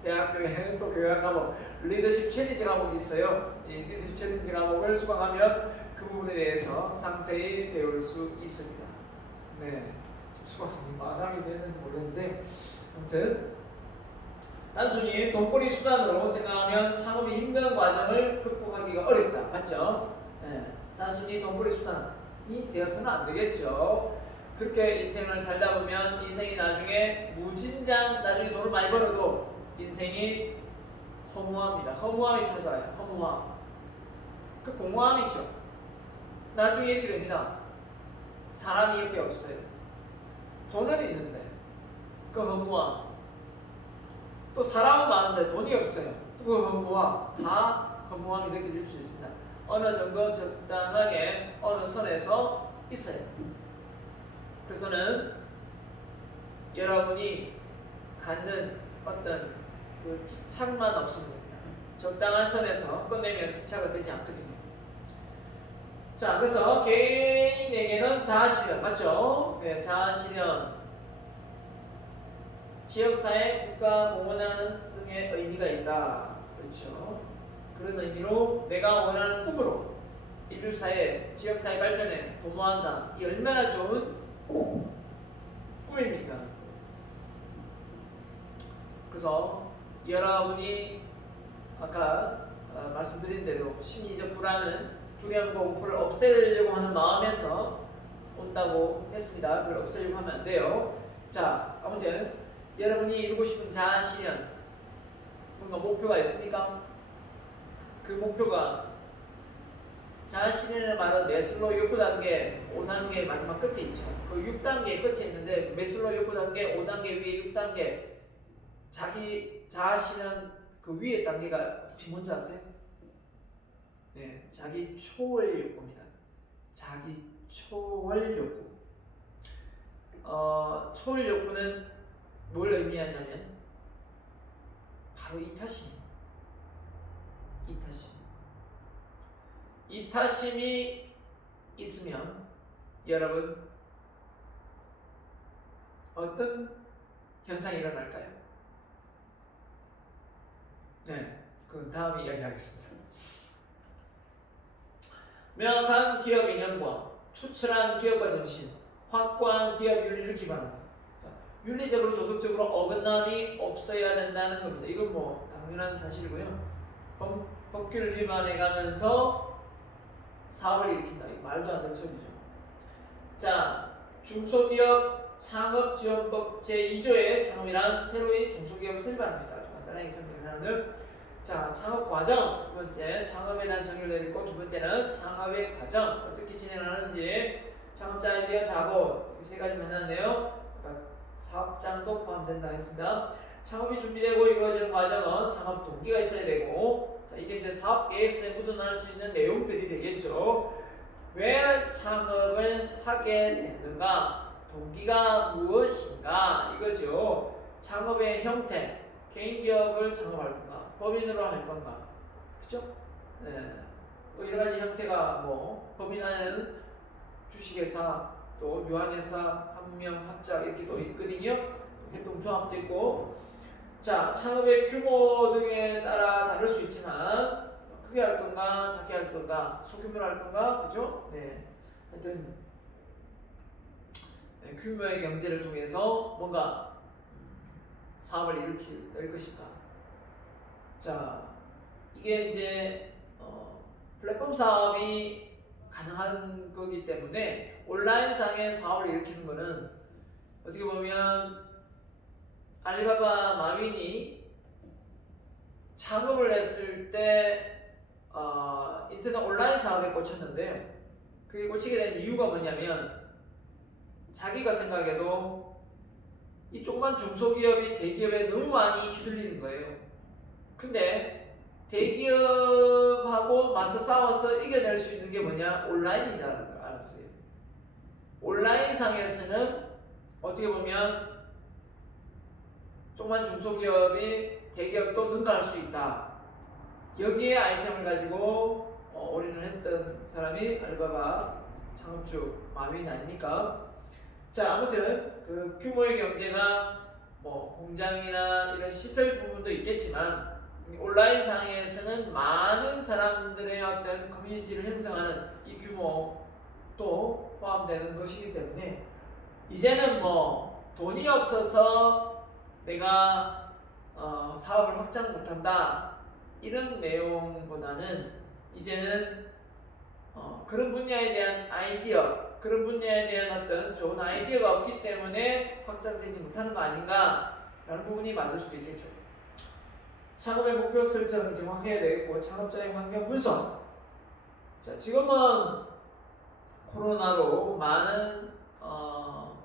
대학교에 또 교양 과목 리더십 챌린지 과목이 있어요. 이 리더십 챌린지 과목을 수강하면 그 부분에 대해서 상세히 배울 수 있습니다. 네, 수강이 마감이 됐는지 모르겠는데 아무튼 단순히 돈벌이 수단으로 생각하면 창업이 힘든 과정을 극복하기가 어렵다. 맞죠? 네, 단순히 돈벌이 수단이 되어서는 안 되겠죠. 그렇게 인생을 살다 보면 인생이 나중에 무진장 나중에 돈을 많이 벌어도 인생이 허무합니다. 허무함이 찾아와요. 허무함. 그 공허함이죠. 나중에 이렇게 됩니다. 사람이 옆에 없어요. 돈은 있는데 그 허무함. 또 사람은 많은데 돈이 없어요. 그 허무함. 다 허무함이 느껴질 수 있습니다. 어느 정도 적당하게 어느 선에서 있어요. 그래서는 여러분이 갖는 어떤 그 집착만 없으면 됩니다. 적당한 선에서 끝내면 집착은 되지 않거든요. 자, 그래서 개인에게는 자아실현 맞죠? 네, 자아실현 지역사회, 국가, 공헌하는 등의 의미가 있다. 그렇죠? 그런 의미로 내가 원하는 꿈으로 인류사회, 지역사회 발전에 도모한다. 이 얼마나 좋은 꿈입니까? 그래서 여러분이 아까 말씀드린 대로 심리적 불안은 두려움과 공포를 없애려고 하는 마음에서 온다고 했습니다. 그걸 없애려고 하면 안 돼요. 자, 아무튼 여러분이 이루고 싶은 자아실현 뭔가 목표가 있습니까? 그 목표가 자아실현의 말은 메슬로 욕구 단계 5단계 마지막 끝에 있죠. 그 6단계 끝에 있는데 메슬로 욕구 단계 5단계 위에 6단계 자기 자아실현 그 위에 단계가 혹시 뭔지 아세요? 네, 자기 초월 욕구입니다. 자기 초월 욕구. 초월 욕구는 뭘 의미하냐면 바로 이타심. 이타심이 있으면 여러분 어떤 현상이 일어날까요? 네, 그건 다음 이야기하겠습니다. 명확한 기업 이념과 투철한 기업가 정신, 확고한 기업 윤리를 기반으로 윤리적으로 도덕적으로 어긋남이 없어야 된다는 겁니다. 이건 뭐 당연한 사실이고요. 법규를 위반해가면서 사업을 일으킨다. 이거 말도 안 되는 소리죠. 자, 중소기업 창업지원법 제2조의 창업이란 새로이 중소기업을 설립하는 것이다. 아주 간단하게 설명을 하는. 자, 창업 과정 두 번째 창업에 대한 정의를 내리고 두 번째는 창업의 과정 어떻게 진행하는지 창업자 아이디어 자본 이 세 가지 만났네요. 사업장도 포함된다 했습니다. 창업이 준비되고 이루어지는 과정은 창업 동기가 있어야 되고 자, 이게 이제 사업 계획서에 묻어날 수 있는 내용들이 되겠죠. 왜 창업을 하게 됐는가? 동기가 무엇인가? 이거죠. 창업의 형태, 개인 기업을 창업할 건가? 법인으로 할 건가? 그죠? 네. 뭐 여러 가지 형태가 뭐 법인 안에는 주식회사, 또 유한회사, 한명, 합작 이렇게 또 있거든요. 협동조합도 있고. 자, 창업의 규모 등에 따라 다를 수 있지만 크게 할 건가, 작게 할 건가, 소규모로 할 건가, 그죠? 네. 하여튼 네, 규모의 경제를 통해서 뭔가 사업을 일으킬 것이다. 자, 이게 이제 플랫폼 사업이 가능한 거기 때문에 온라인상의 사업을 일으키는 거는 어떻게 보면 알리바바 마윈이 창업을 했을 때 인터넷 온라인 사업에 꽂혔는데요. 그게 꽂히게 된 이유가 뭐냐면 자기가 생각해도 이 조그만 중소기업이 대기업에 너무 많이 휘둘리는 거예요. 근데 대기업하고 맞서 싸워서 이겨낼 수 있는 게 뭐냐? 온라인이라는 걸 알았어요. 온라인상에서는 어떻게 보면 조그만 중소기업이 대기업도 능가할 수 있다. 여기에 아이템을 가지고 올인을 했던 사람이 알리바바 창업주 마윈 아닙니까? 자, 아무튼 그 규모의 경제가 뭐 공장이나 이런 시설 부분도 있겠지만 온라인 상에서는 많은 사람들의 어떤 커뮤니티를 형성하는 이 규모도 포함되는 것이기 때문에 이제는 뭐 돈이 없어서 내가 사업을 확장 못한다 이런 내용보다는 이제는 그런 분야에 대한 아이디어, 그런 분야에 대한 어떤 좋은 아이디어가 없기 때문에 확장되지 못하는 거 아닌가 라는 부분이 맞을 수도 있겠죠. 창업의 목표 설정을 정확해야 되겠고, 창업자의 환경 분석. 자, 지금은 코로나로 많은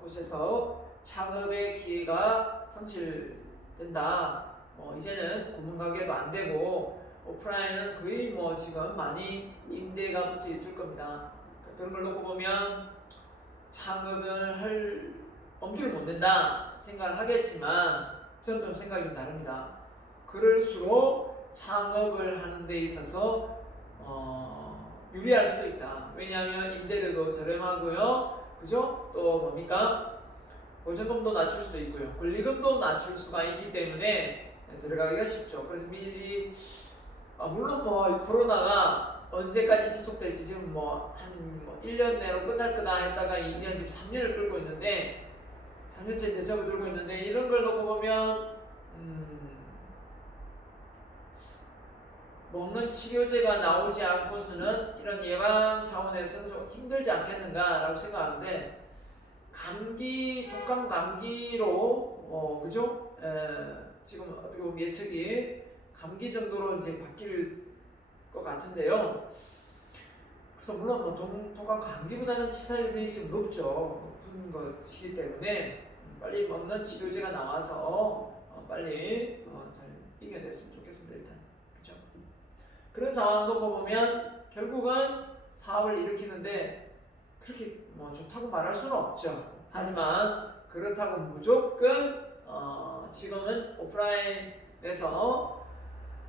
곳에서 창업의 기회가 상실된다. 이제는 구멍가게도 안 되고 오프라인은 거의 뭐 지금 많이 임대가 붙어 있을 겁니다. 그런 걸 놓고 보면 창업을 할 엄두를 못 낸다 생각을 하겠지만 저는 좀 생각이 좀 다릅니다. 그럴수록 창업을 하는 데 있어서 유리할 수도 있다. 왜냐하면 임대료도 저렴하고요. 그죠? 또 뭡니까? 보증금도 낮출 수도 있고요. 권리금도 낮출 수가 있기 때문에 들어가기가 쉽죠. 그래서 미리 물론 뭐 코로나가 언제까지 지속될지 지금 한 1년 내로 끝날 거다 했다가 2년 지금 3년을 끌고 있는데 3년째 대접을 들고 있는데 이런 걸 놓고 보면 먹는 치료제가 나오지 않고서는 이런 예방 차원에서는 좀 힘들지 않겠는가라고 생각하는데 감기, 독감 감기로 그죠? 지금 어떻게 보면 예측이 감기 정도로 이제 바뀔 것 같은데요. 그래서 물론 뭐 독감 감기보다는 치사율이 좀 높은 것이기 때문에 빨리 먹는 치료제가 나와서 빨리 잘 이겨냈으면 좋겠습니다. 일단 그렇죠. 그런 상황 놓고 보면 결국은 사업을 일으키는데 그렇게 뭐 좋다고 말할 수는 없죠. 하지만 그렇다고 무조건 지금은 오프라인에서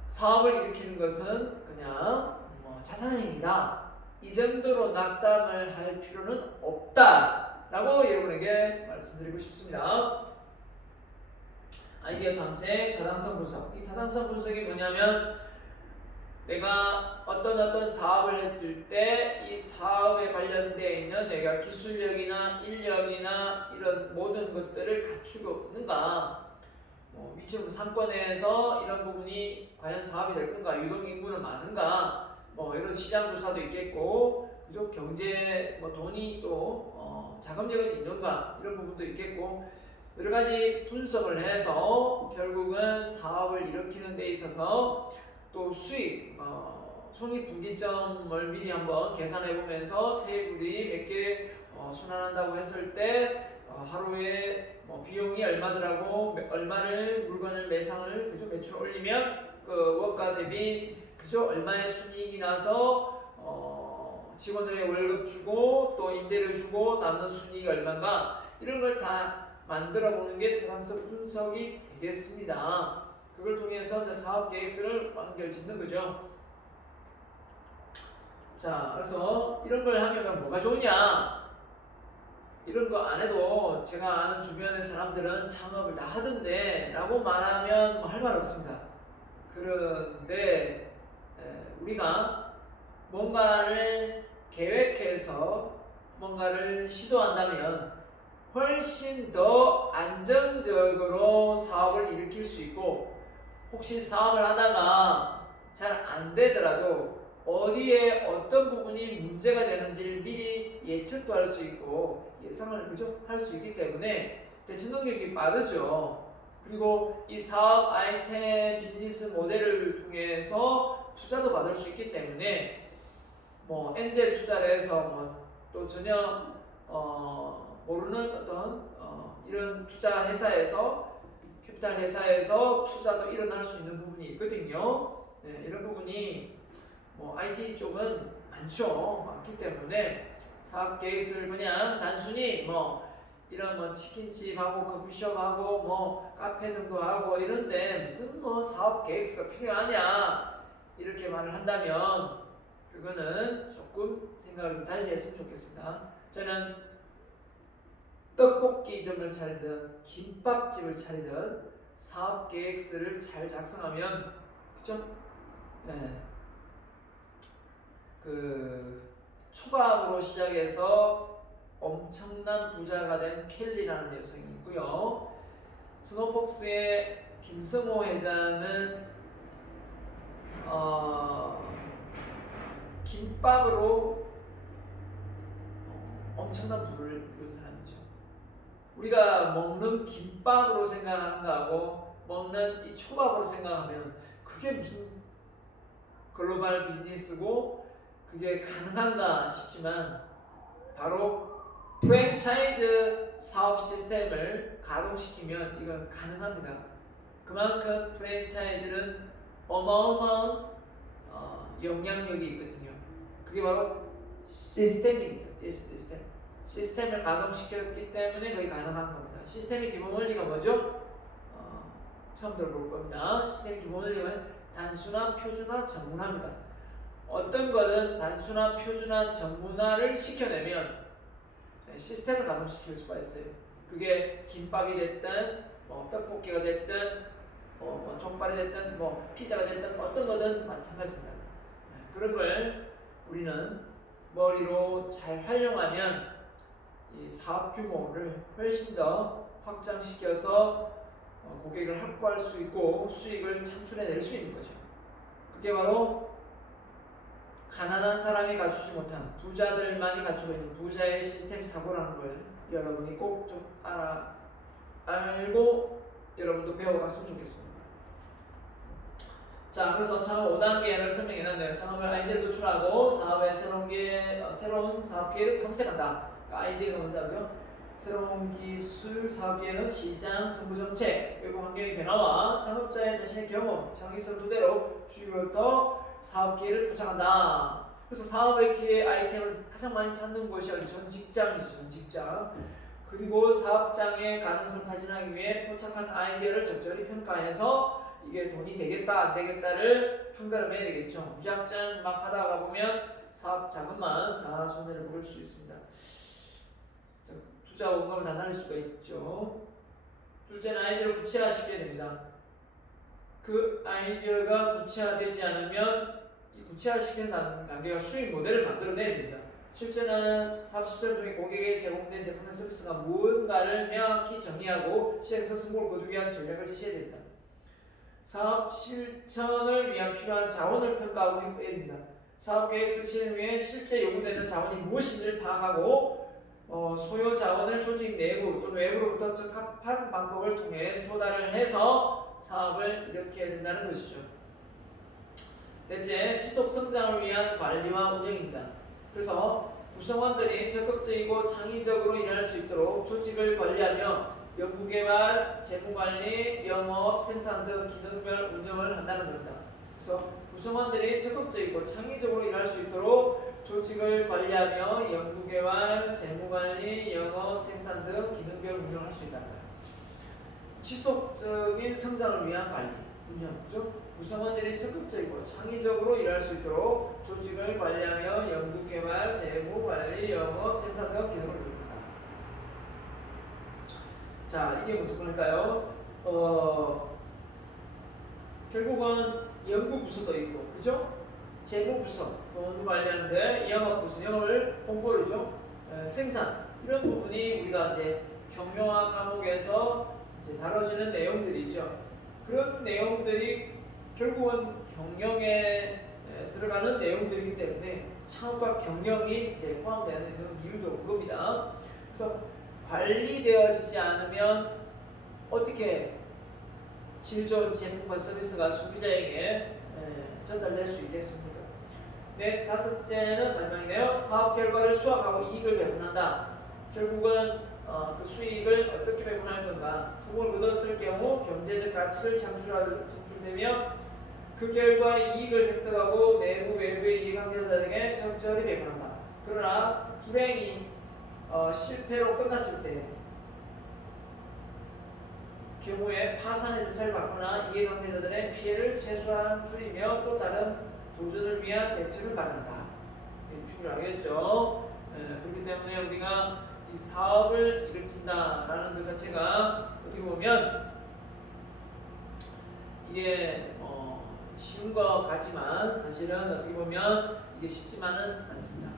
사업을 일으키는 것은 그냥 자산행위다. 이 정도로 낙담을 할 필요는 없다라고 여러분에게 말씀드리고 싶습니다. 아이디어 탐색, 타당성 분석. 이 타당성 분석이 뭐냐면 내가 어떤 사업을 했을 때 이 사업에 관련되어 있는 내가 기술력이나 인력이나 이런 모든 것들을 갖추고 있는가, 미처럼 상권에서 이런 부분이 과연 사업이 될 건가, 유동인구는 많은가, 이런 시장 조사도 있겠고, 그죠? 경제, 돈이 또 자금력은 있는가 이런 부분도 있겠고, 여러 가지 분석을 해서 결국은 사업을 일으키는 데 있어서 또 수익, 손익분기점을 미리 한번 계산해 보면서 테이블이 몇 개 순환한다고 했을 때 하루에 비용이 얼마더라고, 얼마를 물건을 매상을 그죠 매출 올리면 그 원가 대비 그죠 얼마의 순이익이 나서 직원들의 월급 주고 또 임대료 주고 남는 순이익이 얼마인가 이런 걸 다 만들어 보는 게 타당성 분석이 되겠습니다. 그걸 통해서 이제 사업 계획서를 완결 짓는 거죠. 자, 그래서 이런 걸 하면 뭐가 좋냐? 이런 거 안 해도 제가 아는 주변의 사람들은 창업을 다 하던데 라고 말하면 할 말 없습니다. 그런데 우리가 뭔가를 계획해서 뭔가를 시도한다면 훨씬 더 안정적으로 사업을 일으킬 수 있고, 혹시 사업을 하다가 잘 안 되더라도 어디에 어떤 부분이 문제가 되는지를 미리 예측도 할 수 있고 예상을 그죠? 할 수 있기 때문에 대처 능력이 빠르죠. 그리고 이 사업 아이템 비즈니스 모델을 통해서 투자도 받을 수 있기 때문에 엔젤 투자를 해서 또 전혀 모르는 어떤 이런 투자 회사에서 캐피탈 회사에서 투자도 일어날 수 있는 부분이 있거든요. 네, 이런 부분이 IT 쪽은 많기 때문에 사업 계획서를 그냥 단순히 이런 치킨집하고 커피숍하고 카페 정도 하고 이런데 무슨 사업 계획서가 필요하냐 이렇게 말을 한다면 그거는 조금 생각을 달리 했으면 좋겠습니다. 저는 떡볶이점을 차리든 김밥집을 차리든 사업 계획서를 잘 작성하면, 그죠? 네. 그 초밥으로 시작해서 엄청난 부자가 된 켈리라는 여성이 있고요. 스노폭스의 김성호 회장은 김밥으로 엄청난 부를 이룬 사람이죠. 우리가 먹는 김밥으로 생각하는 거하고 먹는 이 초밥으로 생각하면 그게 무슨 글로벌 비즈니스고 그게 가능한가 싶지만, 바로 프랜차이즈 사업 시스템을 가동시키면 이건 가능합니다. 그만큼 프랜차이즈는 어마어마한 영향력이 있거든요. 그게 바로 시스템이죠. 시스템을 가동시켰기 때문에 그게 가능한 겁니다. 시스템의 기본 원리가 뭐죠? 처음 들어볼 겁니다. 시스템의 기본 원리는 단순화, 표준화, 전문화입니다. 어떤 거는 단순화, 표준화, 전문화를 시켜내면 시스템을 가동시킬 수가 있어요. 그게 김밥이 됐든 떡볶이가 됐든 족발이 됐든 피자가 됐든 어떤 거든 마찬가지입니다. 그런 걸 우리는 머리로 잘 활용하면 이 사업 규모를 훨씬 더 확장시켜서 고객을 확보할 수 있고 수익을 창출해낼 수 있는 거죠. 그게 바로 가난한 사람이 갖추지 못한 부자들만이 갖추고 있는 부자의 시스템 사고라는 걸 여러분이 꼭 좀 알고 여러분도 배워갔으면 좋겠습니다. 자, 그래서 창업 5단계를 설명해놨네요. 창업을 아이디어를 도출하고 사업의 새로운 사업 기회를 탐색한다. 그러니까 아이디어가 뭔지죠? 새로운 기술 사업 기회는 시장, 정부 정책, 외부 환경의 변화와 창업자의 자신의 경험, 창의성 토대로 주요부터 사업 기회를 포착한다. 그래서 사업의 기회 아이템을 가장 많이 찾는 곳이 전 직장이죠. 전 직장. 그리고 사업장의 가능성 타진하기 위해 포착한 아이디어를 적절히 평가해서 이게 돈이 되겠다 안 되겠다를 판가름해야 되겠죠. 무작정 막 하다가 보면 사업 자금만 다 손해를 볼 수 있습니다. 투자 원금을 다 날릴 수가 있죠. 둘째는 아이디어를 구체화시켜야 됩니다. 그 아이디어가 구체화되지 않으면 이 구체화시키는 단계가 수익 모델을 만들어내야 됩니다. 실제는 사업 실천 중에 고객에게 제공된 제품의 서비스가 무언가를 명확히 정의하고 시행에서 성공을 거두기 위한 전략을 제시해야 됩니다. 사업 실천을 위한 필요한 자원을 평가하고 해야 됩니다. 사업 계획서 실행 위해 실제 요구되는 자원이 무엇인지를 파악하고 소요 자원을 조직 내부 또는 외부로부터 적합한 방법을 통해 조달을 해서 사업을 일으켜야 된다는 것이죠. 넷째, 지속 성장을 위한 관리와 운영입니다. 그래서 구성원들이 적극적이고 창의적으로 일할 수 있도록 조직을 관리하며 연구개발, 재무관리, 영업, 생산 등 기능별 운영을 한다는 겁니다. 그래서 구성원들이 적극적이고 창의적으로 일할 수 있도록 조직을 관리하며 연구개발, 재무관리, 영업, 생산 등 기능별 운영을 할 수 있다는 거예요. 지속적인 성장을 위한 관리, 운영, 그죠? 구성원들이 적극적이고 창의적으로 일할 수 있도록 조직을 관리하며 연구개발, 재무관리, 영업, 생산 등 기능을 운영한다. 자, 이게 무슨 말일까요? 결국은 연구부서도 있고, 그죠? 재무부서, 돈을 관리하는데 영업부서, 영업을 홍보를죠. 생산, 이런 부분이 우리가 이제 경영학 과목에서 이제 다뤄지는 내용들이죠. 그런 내용들이 결국은 경영에 들어가는 내용들이기 때문에 창업과 경영이 이제 포함되는 이유도 그겁니다. 그래서 관리되어지지 않으면 어떻게 질 좋은 제품과 서비스가 소비자에게 전달될 수 있겠습니까? 네, 다섯째는 마지막이네요. 사업 결과를 수확하고 이익을 배분한다. 결국은 그 수익을 어떻게 배분할 건가? 성공을 거뒀을 경우 경제적 가치를 창출되며 그 결과 이익을 획득하고 내부 외부의 이해관계자들에게 적절히 배분한다. 그러나 불행이 실패로 끝났을 때 경우에 파산의 조치를 받거나 이해관계자들의 피해를 최소한 줄이며 또 다른 도전을 위한 대책을 마련한다. 필요하겠죠. 그렇기 때문에 우리가 이 사업을 일으킨다라는 것 자체가 어떻게 보면 이게 쉬운 것 같지만 사실은 어떻게 보면 이게 쉽지만은 않습니다.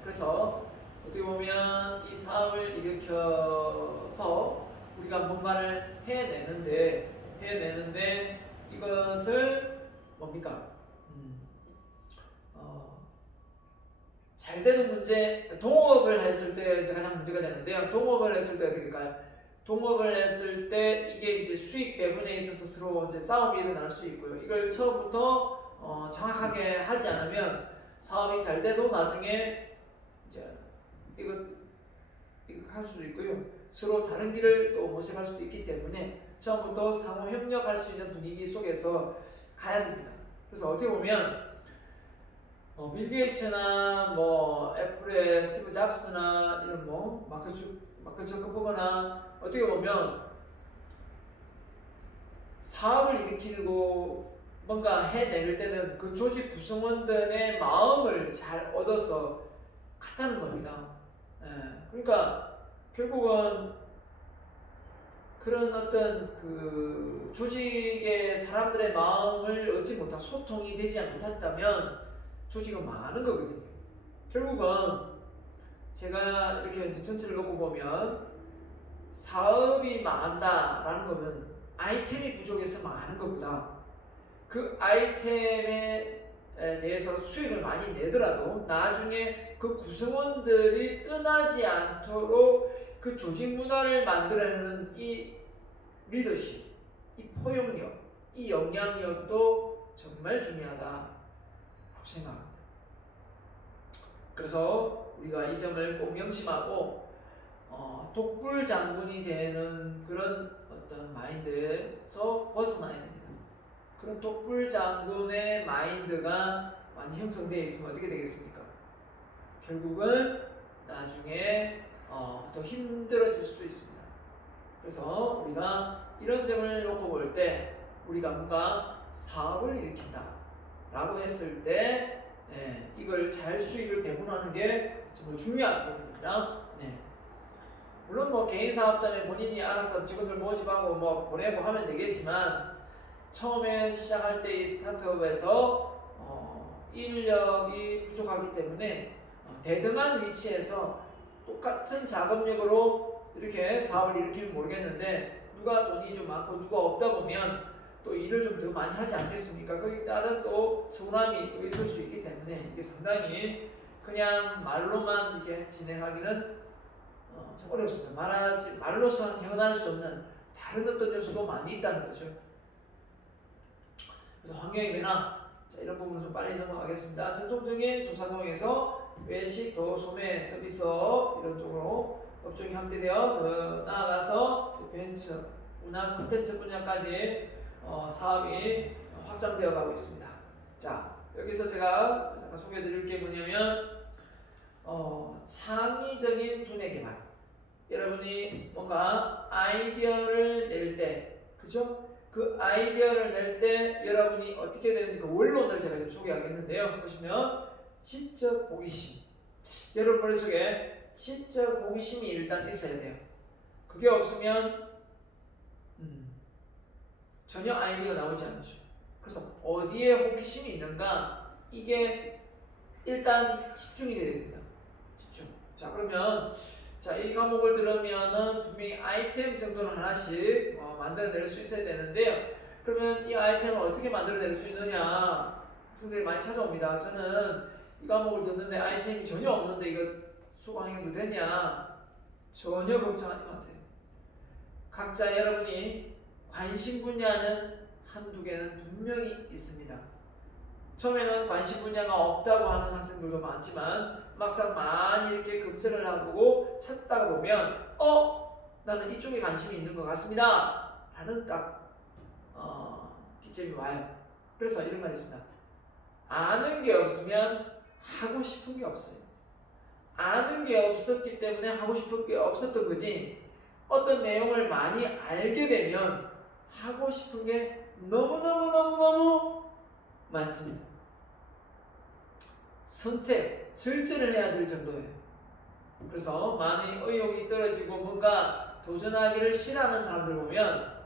그래서 어떻게 보면 이 사업을 일으켜서 우리가 뭔가를 해내는데 이것을 뭡니까? 잘 되는 문제, 동업을 했을 때 이제 가장 문제가 되는데요. 동업을 했을 때 어떻게 될까요? 동업을 했을 때 이게 이제 수익 배분에 있어서 서로 이제 싸움이 일어날 수 있고요. 이걸 처음부터 정확하게 하지 않으면 사업이 잘 돼도 나중에 이제 이거 할 수도 있고요. 서로 다른 길을 또 모색할 수도 있기 때문에 처음부터 상호 협력할 수 있는 분위기 속에서 가야 됩니다. 그래서 어떻게 보면 빌 게이츠나 뭐 애플의 스티브 잡스나 이런 뭐 마크 저커버그나 어떻게 보면 사업을 일으키고 뭔가 해낼 때는 그 조직 구성원들의 마음을 잘 얻어서 갔다는 겁니다. 그러니까 결국은 그런 어떤 그 조직의 사람들의 마음을 얻지 못한 소통이 되지 못했다면 조직은 망하는 거거든요. 결국은 제가 이렇게 이제 전체를 놓고 보면 사업이 망한다라는 거는 아이템이 부족해서 망하는 것보다 그 아이템에 대해서 수익을 많이 내더라도 나중에 그 구성원들이 떠나지 않도록 그 조직 문화를 만들어내는 이 리더십, 이 포용력, 이 영향력도 정말 중요하다고 생각합니다. 그래서 우리가 이 점을 꼭 명심하고 독불 장군이 되는 그런 어떤 마인드에서 벗어나야 됩니다. 그런 독불 장군의 마인드가 많이 형성되어 있으면 어떻게 되겠습니까? 결국은 나중에 더 힘들어질 수도 있습니다. 그래서 우리가 이런 점을 놓고 볼 때 우리가 뭔가 사업을 일으킨다 라고 했을 때 이걸 잘 수익을 배분하는 게 정말 중요한 부분입니다. 물론 뭐 개인 사업자는 본인이 알아서 직원들 모집하고 뭐 보내고 하면 되겠지만 처음에 시작할 때 이 스타트업에서 인력이 부족하기 때문에 대등한 위치에서 똑같은 작업력으로 이렇게 사업을 일으키면 모르겠는데 누가 돈이 좀 많고 누가 없다 보면 또 일을 좀 더 많이 하지 않겠습니까? 거기에 따른 또 서운함이 또 있을 수 있기 때문에 이게 상당히 그냥 말로만 이렇게 진행하기는 참 어렵습니다. 말로서 표현할 수 없는 다른 어떤 요소도 많이 있다는 거죠. 그래서 환경의 변화, 이런 부분은 좀 빨리 넘어가겠습니다. 전통적인 소상공인에서 외식, 도소매, 서비스업 이런 쪽으로 업종이 확대되어 더 나아가서 벤처, 문화 콘텐츠 분야까지 사업이 확장되어 가고 있습니다. 자, 여기서 제가 잠깐 소개해 드릴 게 뭐냐면 창의적인 두뇌 개발. 여러분이 뭔가 아이디어를 낼 때, 그죠? 그 아이디어를 낼 때 여러분이 어떻게 되는지 그 원론을 제가 좀 소개하겠는데요. 보시면 지적 호기심. 여러분 머릿속에 지적 호기심이 일단 있어야 돼요. 그게 없으면 전혀 아이디어가 나오지 않죠. 그래서 어디에 호기심이 있는가 이게 일단 집중이 돼야 됩니다. 집중. 자, 그러면 이 과목을 들으면은 분명히 아이템 정도는 하나씩 만들어낼 수 있어야 되는데요. 그러면 이 아이템을 어떻게 만들어낼 수 있느냐 학생들이 많이 찾아옵니다. 저는 이 과목을 듣는데 아이템이 전혀 없는데 이거 소강해도 되냐? 전혀 걱정하지 마세요. 각자 여러분이 관심 분야는 한두 개는 분명히 있습니다. 처음에는 관심 분야가 없다고 하는 학생들도 많지만 막상 많이 이렇게 검색을 해보고 찾다가 보면 나는 이쪽에 관심이 있는 것 같습니다 라는 딱 기점이 와요. 그래서 이런 말이 있습니다. 아는 게 없으면 하고 싶은 게 없어요. 아는 게 없었기 때문에 하고 싶은 게 없었던 거지, 어떤 내용을 많이 알게 되면 하고 싶은 게 너무너무 많습니다. 선택, 절제를 해야 될 정도예요. 그래서 많이 의욕이 떨어지고 뭔가 도전하기를 싫어하는 사람들 보면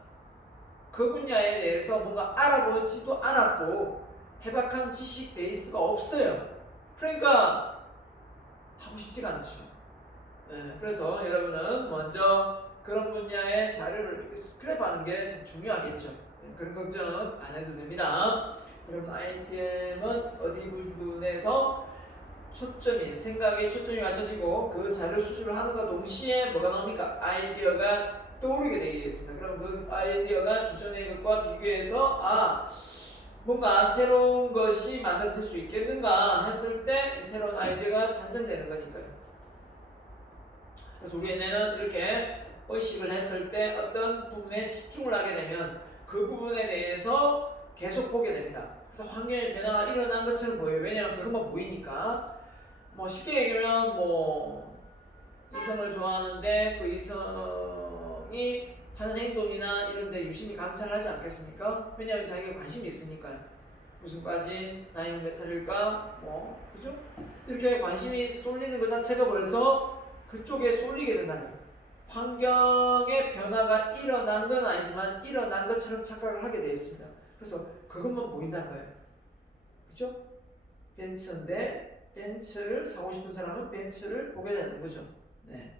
그 분야에 대해서 뭔가 알아보지도 않았고 해박한 지식 베이스가 없어요. 그러니까 하고 싶지가 않죠. 그래서 여러분은 먼저 그런 분야의 자료를 이렇게 스크랩하는 게 참 중요하겠죠. 그런 걱정 안 해도 됩니다. 여러분 ITM은 어디 부분에서 생각에 초점이 맞춰지고 그 자료 수술을 하는과 동시에 뭐가 나옵니까? 아이디어가 떠오르게 되어 있습니다. 그럼 그 아이디어가 기존의 것과 비교해서 뭔가 새로운 것이 만들어질 수 있겠는가 했을 때 새로운 아이디어가 탄생되는 거니까요. 그래서 우리 얘네는 이렇게 의식을 했을 때 어떤 부분에 집중을 하게 되면 그 부분에 대해서 계속 보게 됩니다. 그래서 환경의 변화가 일어난 것처럼 보여요. 왜냐하면 그것만 보이니까. 뭐 쉽게 얘기하면 뭐 이성을 좋아하는데 그 이성이 하는 행동이나 이런 데 유심히 관찰하지 않겠습니까? 왜냐하면 자기가 관심이 있으니까요. 무슨 과지, 나이는 몇 살일까? 그죠? 이렇게 관심이 쏠리는 것 자체가 벌써 그쪽에 쏠리게 된다는 거예요. 환경의 변화가 일어난 건 아니지만 일어난 것처럼 착각을 하게 되어 있습니다. 그래서 그것만 보인다는 거예요. 그죠? 벤츠인데 벤츠를 사고 싶은 사람은 벤츠를 보게 되는 거죠. 네.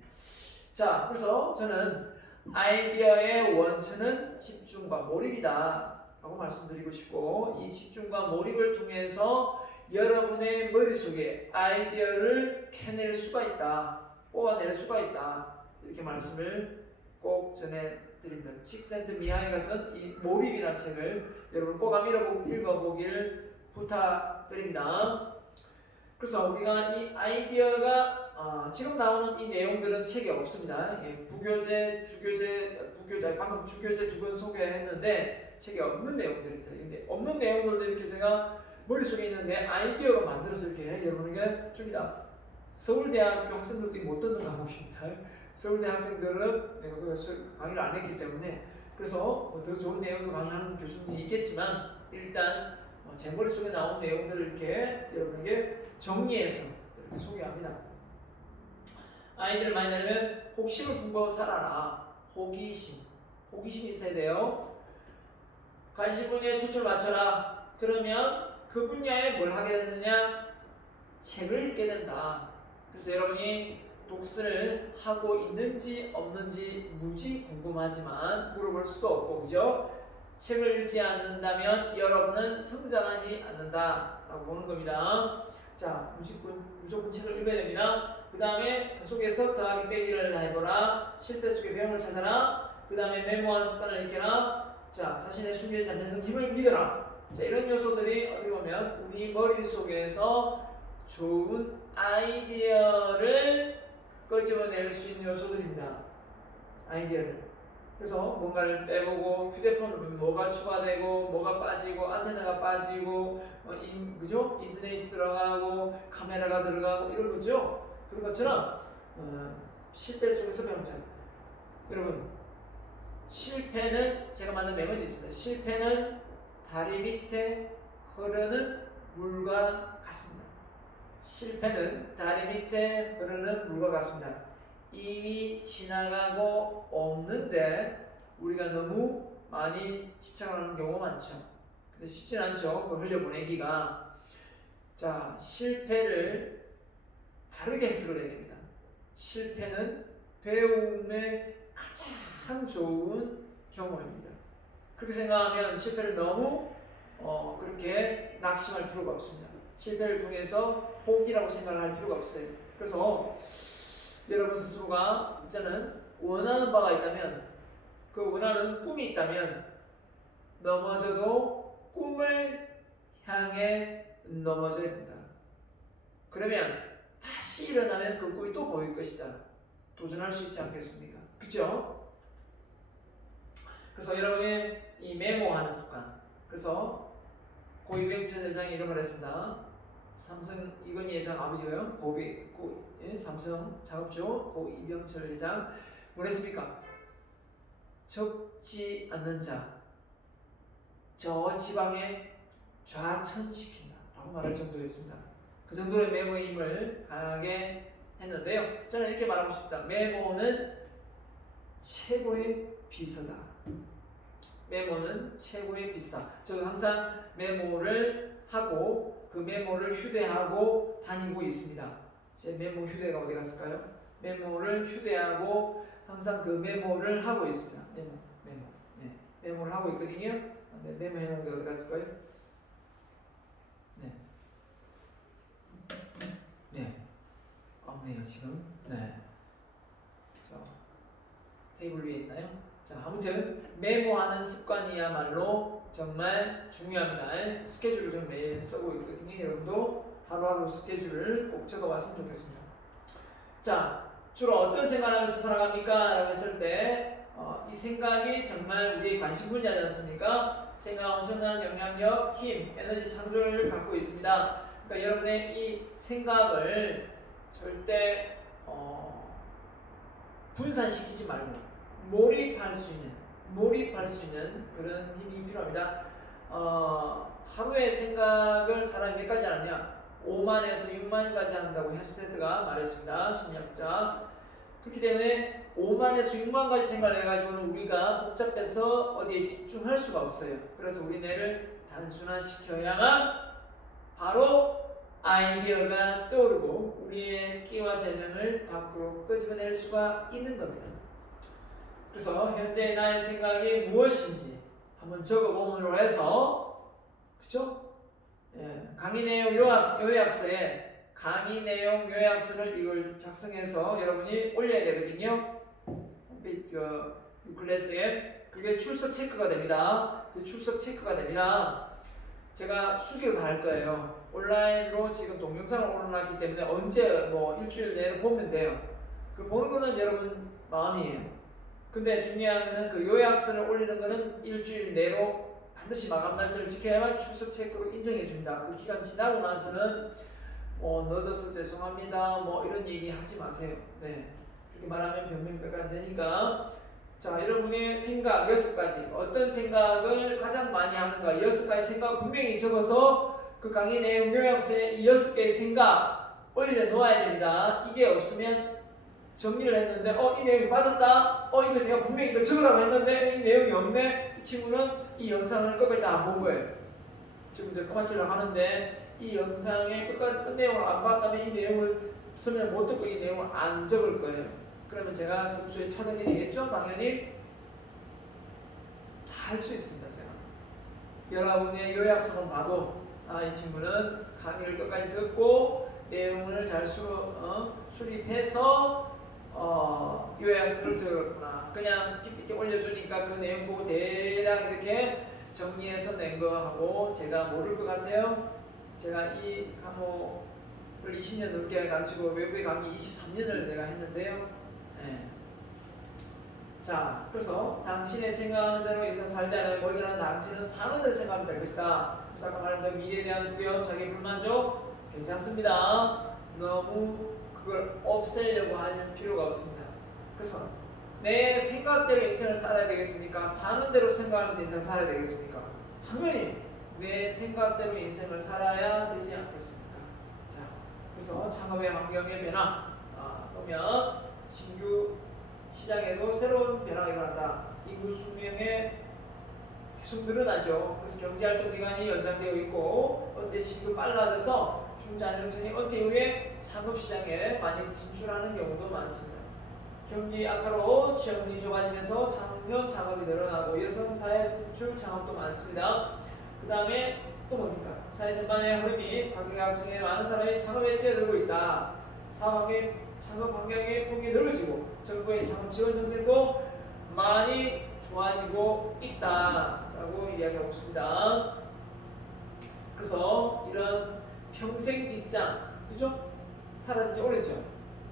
자, 그래서 저는 아이디어의 원천은 집중과 몰입이다 라고 말씀드리고 싶고, 이 집중과 몰입을 통해서 여러분의 머릿속에 아이디어를 캐낼 수가 있다, 뽑아낼 수가 있다, 이렇게 말씀을 꼭 전해드립니다. 칙센트미하이가 쓴 이 몰입이라는 책을 여러분 꼭 한번 읽어보길 부탁드립니다. 그래서 우리가 이 아이디어가 지금 나오는 이 내용들은 책에 없습니다. 부교재, 주교재, 방금 주교재 두 번 소개했는데 책에 없는 내용들입니다. 근데 없는 내용들도 이렇게 제가 머릿속에 있는 내 아이디어로 만들어서 이렇게 여러분에게 줍니다. 서울대학교 학생들이 못 듣는 과목입니다. 서울대 학생들은 내가 강의를 안 했기 때문에 그래서 더 좋은 내용도 강의하는 교수님이 있겠지만 일단 제 머릿속에 나온 내용들을 이렇게 여러분에게 정리해서 이렇게 소개합니다. 아이들 많이 낳으면 호기심을 품고 살아라. 호기심이 있어야 돼요. 관심 분야에 초점을 맞춰라. 그러면 그 분야에 뭘 하게 되느냐? 책을 읽게 된다. 그래서 여러분이 독서를 하고 있는지 없는지 무지 궁금하지만 물어볼 수도 없고, 그죠? 책을 읽지 않는다면 여러분은 성장하지 않는다 라고 보는 겁니다. 자, 무조건 책을 읽어야 됩니다. 그 다음에 그 속에서 더하기 빼기를 해보라. 실패 속의 배움을 찾아라. 그 다음에 메모하는 습관을 익혀라. 자, 자신의 숨겨진 잠재적 힘을 믿어라. 자, 이런 요소들이 어떻게 보면 우리 머릿속에서 좋은 아이디어를 끄집어낼 수 있는 요소들입니다. 아이디어를. 그래서 뭔가를 빼보고 휴대폰을 보면 뭐가 추가되고 뭐가 빠지고 안테나가 빠지고 그죠? 인터넷이 들어가고 카메라가 들어가고 이런 거죠. 그런 것처럼 실패 속에서 배우자. 여러분, 실패는 제가 만든 메모리 있습니다. 실패는 다리 밑에 흐르는 물과 같습니다. 실패는 다리 밑에 흐르는 물과 같습니다. 이미 지나가고 없는데 우리가 너무 많이 집착하는 경우가 많죠. 근데 쉽진 않죠. 그걸 흘려보내기가. 자, 실패를 다르게 해석을 해야 됩니다. 실패는 배움의 가장 좋은 경험입니다. 그렇게 생각하면 실패를 너무 그렇게 낙심할 필요가 없습니다. 실패를 통해서 포기라고 생각을 할 필요가 없어요. 그래서 여러분 스스로가 저는 원하는 바가 있다면, 그 원하는 꿈이 있다면 넘어져도 꿈을 향해 넘어져야 된다. 그러면 다시 일어나면 그 꿈이 또 보일 것이다. 도전할 수 있지 않겠습니까? 그렇죠? 그래서 여러분의 이 메모하는 습관. 그래서 고 이병철 회장이 이런 말 했습니다. 삼성 이건희 회장 아버지가요. 삼성 작업조 고 이병철 회장 뭐랬습니까? 적지 않는 자, 저 지방에 좌천시킨다 라고 말할 정도였습니다. 그 정도의 메모의 힘을 강하게 했는데요. 저는 이렇게 말하고 싶다. 메모는 최고의 비서다. 메모는 최고의 비서다. 저는 항상 메모를 하고 그 메모를 휴대하고 다니고 있습니다. 제 메모 휴대가 어디 갔을까요? 메모를 휴대하고 항상 그 메모를 하고 있습니다. 메모. 네, 메모를 하고 있거든요. 네, 메모 해놓은 게 어디 갔을까요? 네. 네. 없네요, 지금. 네. 자, 테이블 위에 있나요? 자, 아무튼 메모하는 습관이야말로 정말 중요합니다. 스케줄을 좀 매일 쓰고 있거든요. 여러분도 하루하루 스케줄을 꼭 적어봤으면 좋겠습니다. 자, 주로 어떤 생각을 하면서 살아갑니까? 라고 했을 때 이 생각이 정말 우리의 관심 분야지 않습니까? 생각 엄청난 영향력, 힘, 에너지 창조를 갖고 있습니다. 그러니까 여러분의 이 생각을 절대 분산시키지 말고 몰입할 수 있는 그런 힘이 필요합니다. 하루의 생각을 사람이 몇 가지 하느냐? 5만에서 6만까지 한다고 햄스테드가 말했습니다. 심리학자. 그렇기 때문에 5만에서 6만 가지 생각을 해가지고는 우리가 복잡해서 어디에 집중할 수가 없어요. 그래서 우리 뇌를 단순화시켜야만 바로 아이디어가 떠오르고 우리의 끼와 재능을 밖으로 끄집어낼 수가 있는 겁니다. 그래서 현재 나의 생각이 무엇인지 한번 적어봄으로 해서, 그렇죠? 예, 강의 내용 요약서에 강의 내용 요약서를 이걸 작성해서 여러분이 올려야 되거든요. 그 클래스에 그게 출석 체크가 됩니다. 그 출석 체크가 됩니다. 제가 수기로 다 할 거예요. 온라인으로 지금 동영상을 올려놨기 때문에 언제 뭐 일주일 내로 보면 돼요. 그 보는 거는 여러분 마음이에요. 근데 중요한 거는 그 요약서를 올리는 거는 일주일 내로 반드시 마감 날짜를 지켜야만 출석 체크로 인정해 줍니다. 그 기간 지나고 나서는 늦어서 죄송합니다 뭐 이런 얘기 하지 마세요. 네, 그렇게 말하면 변명가 안 되니까. 자, 여러분의 생각 6가지, 어떤 생각을 가장 많이 하는가 6가지 생각 분명히 적어서 그 강의 내용 요약서에 이 6개의 생각 올려놓아야 됩니다. 이게 없으면 정리를 했는데 이 내용이 맞았다, 이거 내가 분명히 이거 적으라고 했는데 이 내용이 없네. 이 친구는 이 영상을 끝까지 다 안 본 거예요. 지금 이제 끝마치려고 하는데 이 영상의 끝 내용을 안 봤다면 이 내용을 쓰면 못 듣고 이 내용을 안 적을 거예요. 그러면 제가 점수에 차등이 되겠죠? 당연히 다 할 수 있습니다. 제가 여러분의 요약서만 봐도 이 친구는 강의를 끝까지 듣고 내용을 잘 수립해서 요약서를 적었구나. 그냥 PPT 올려주니까 그 내용 보고 대략 이렇게 정리해서 낸 거하고 제가 모를 것 같아요. 제가 이 과목을 20년 넘게 가르치고 외국의 강의 23년을 내가 했는데요. 네. 자, 그래서 당신의 생각하는 대로 인생 살지 않아요. 모자란 당신은 사는 대로 생각하면 될 것이다. 그래서 아까 말한 대로 미래에 대한 두려움, 자기 불만족 괜찮습니다. 너무 그걸 없애려고 할 필요가 없습니다. 그래서 내 생각대로 인생을 살아야 되겠습니까? 사는 대로 생각하면서 인생을 살아야 되겠습니까? 당연히 내 생각대로 인생을 살아야 되지 않겠습니까? 자, 그래서 창업의 환경의 변화 보면 신규 시장에도 새로운 변화가 일어난다. 인구 수명의 계속 늘어나죠. 그래서 경제활동 기간이 연장되어 있고 은퇴 시기도 빨라져서 중장년층이 은퇴 이후에 창업시장에 많이 진출하는 경우도 많습니다. 경기 악화로 취업률이 좁아지면서 청년 창업이 늘어나고 여성 사회 진출 창업도 많습니다. 그 다음에 또 뭡니까? 사회 전반의 흐름이 각계각층의 많은 사람이 창업에 뛰어들고 있다. 창업 환경의 폭이 넓어지고 정부의 창업 지원 정책도 많이 좋아지고 있다라고 이야기하고 있습니다. 그래서 이런 평생 직장, 그죠? 사라진 지 오래죠.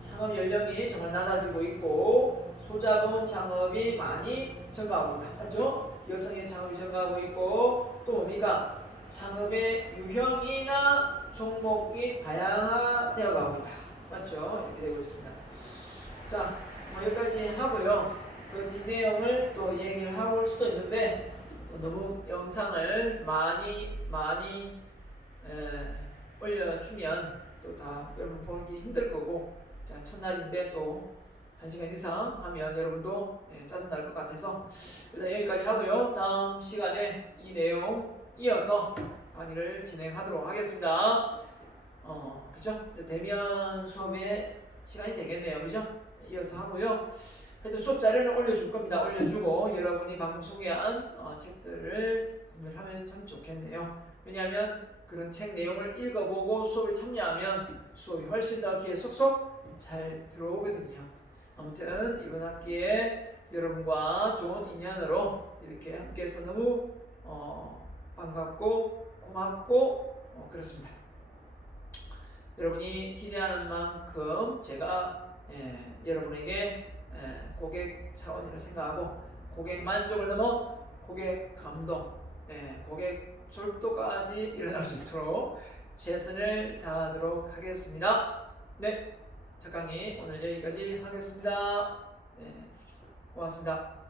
창업 연령이 정말 낮아지고 있고 소자본 창업이 많이 증가하고 있다. 맞죠? 여성의 창업이 증가하고 있고 또 뭡니까? 창업의 유형이나 종목이 다양화되어 가고 있다. 맞죠? 이렇게 되고 있습니다. 자, 여기까지 하고요. 그 뒷내용을 또 얘기를 해볼 수도 있는데 너무 영상을 많이 올려주면 또 다 여러분 보기 힘들 거고 자, 첫날인데 또 1시간 이상 하면 여러분도 짜증날 것 같아서 일단 여기까지 하고요. 다음 시간에 이 내용 이어서 강의를 진행하도록 하겠습니다. 그죠? 대면 수업의 시간이 되겠네요. 그죠? 이어서 하고요. 하여튼 수업 자료는 올려줄 겁니다. 올려주고 여러분이 방금 소개한 책들을 구매하면 참 좋겠네요. 왜냐하면 그런 책 내용을 읽어보고 수업을 참여하면 수업이 훨씬 더 귀에 쏙쏙 잘 들어오거든요. 아무튼 이번 학기에 여러분과 좋은 인연으로 이렇게 함께해서 너무 반갑고 고맙고 그렇습니다. 여러분이 기대하는 만큼 제가 여러분에게 고객 차원이라 생각하고 고객 만족을 넘어 고객 감동, 고객 졸도까지 일어날 수 있도록 최선을 다하도록 하겠습니다. 네, 첫 강의 오늘 여기까지 하겠습니다. 고맙습니다.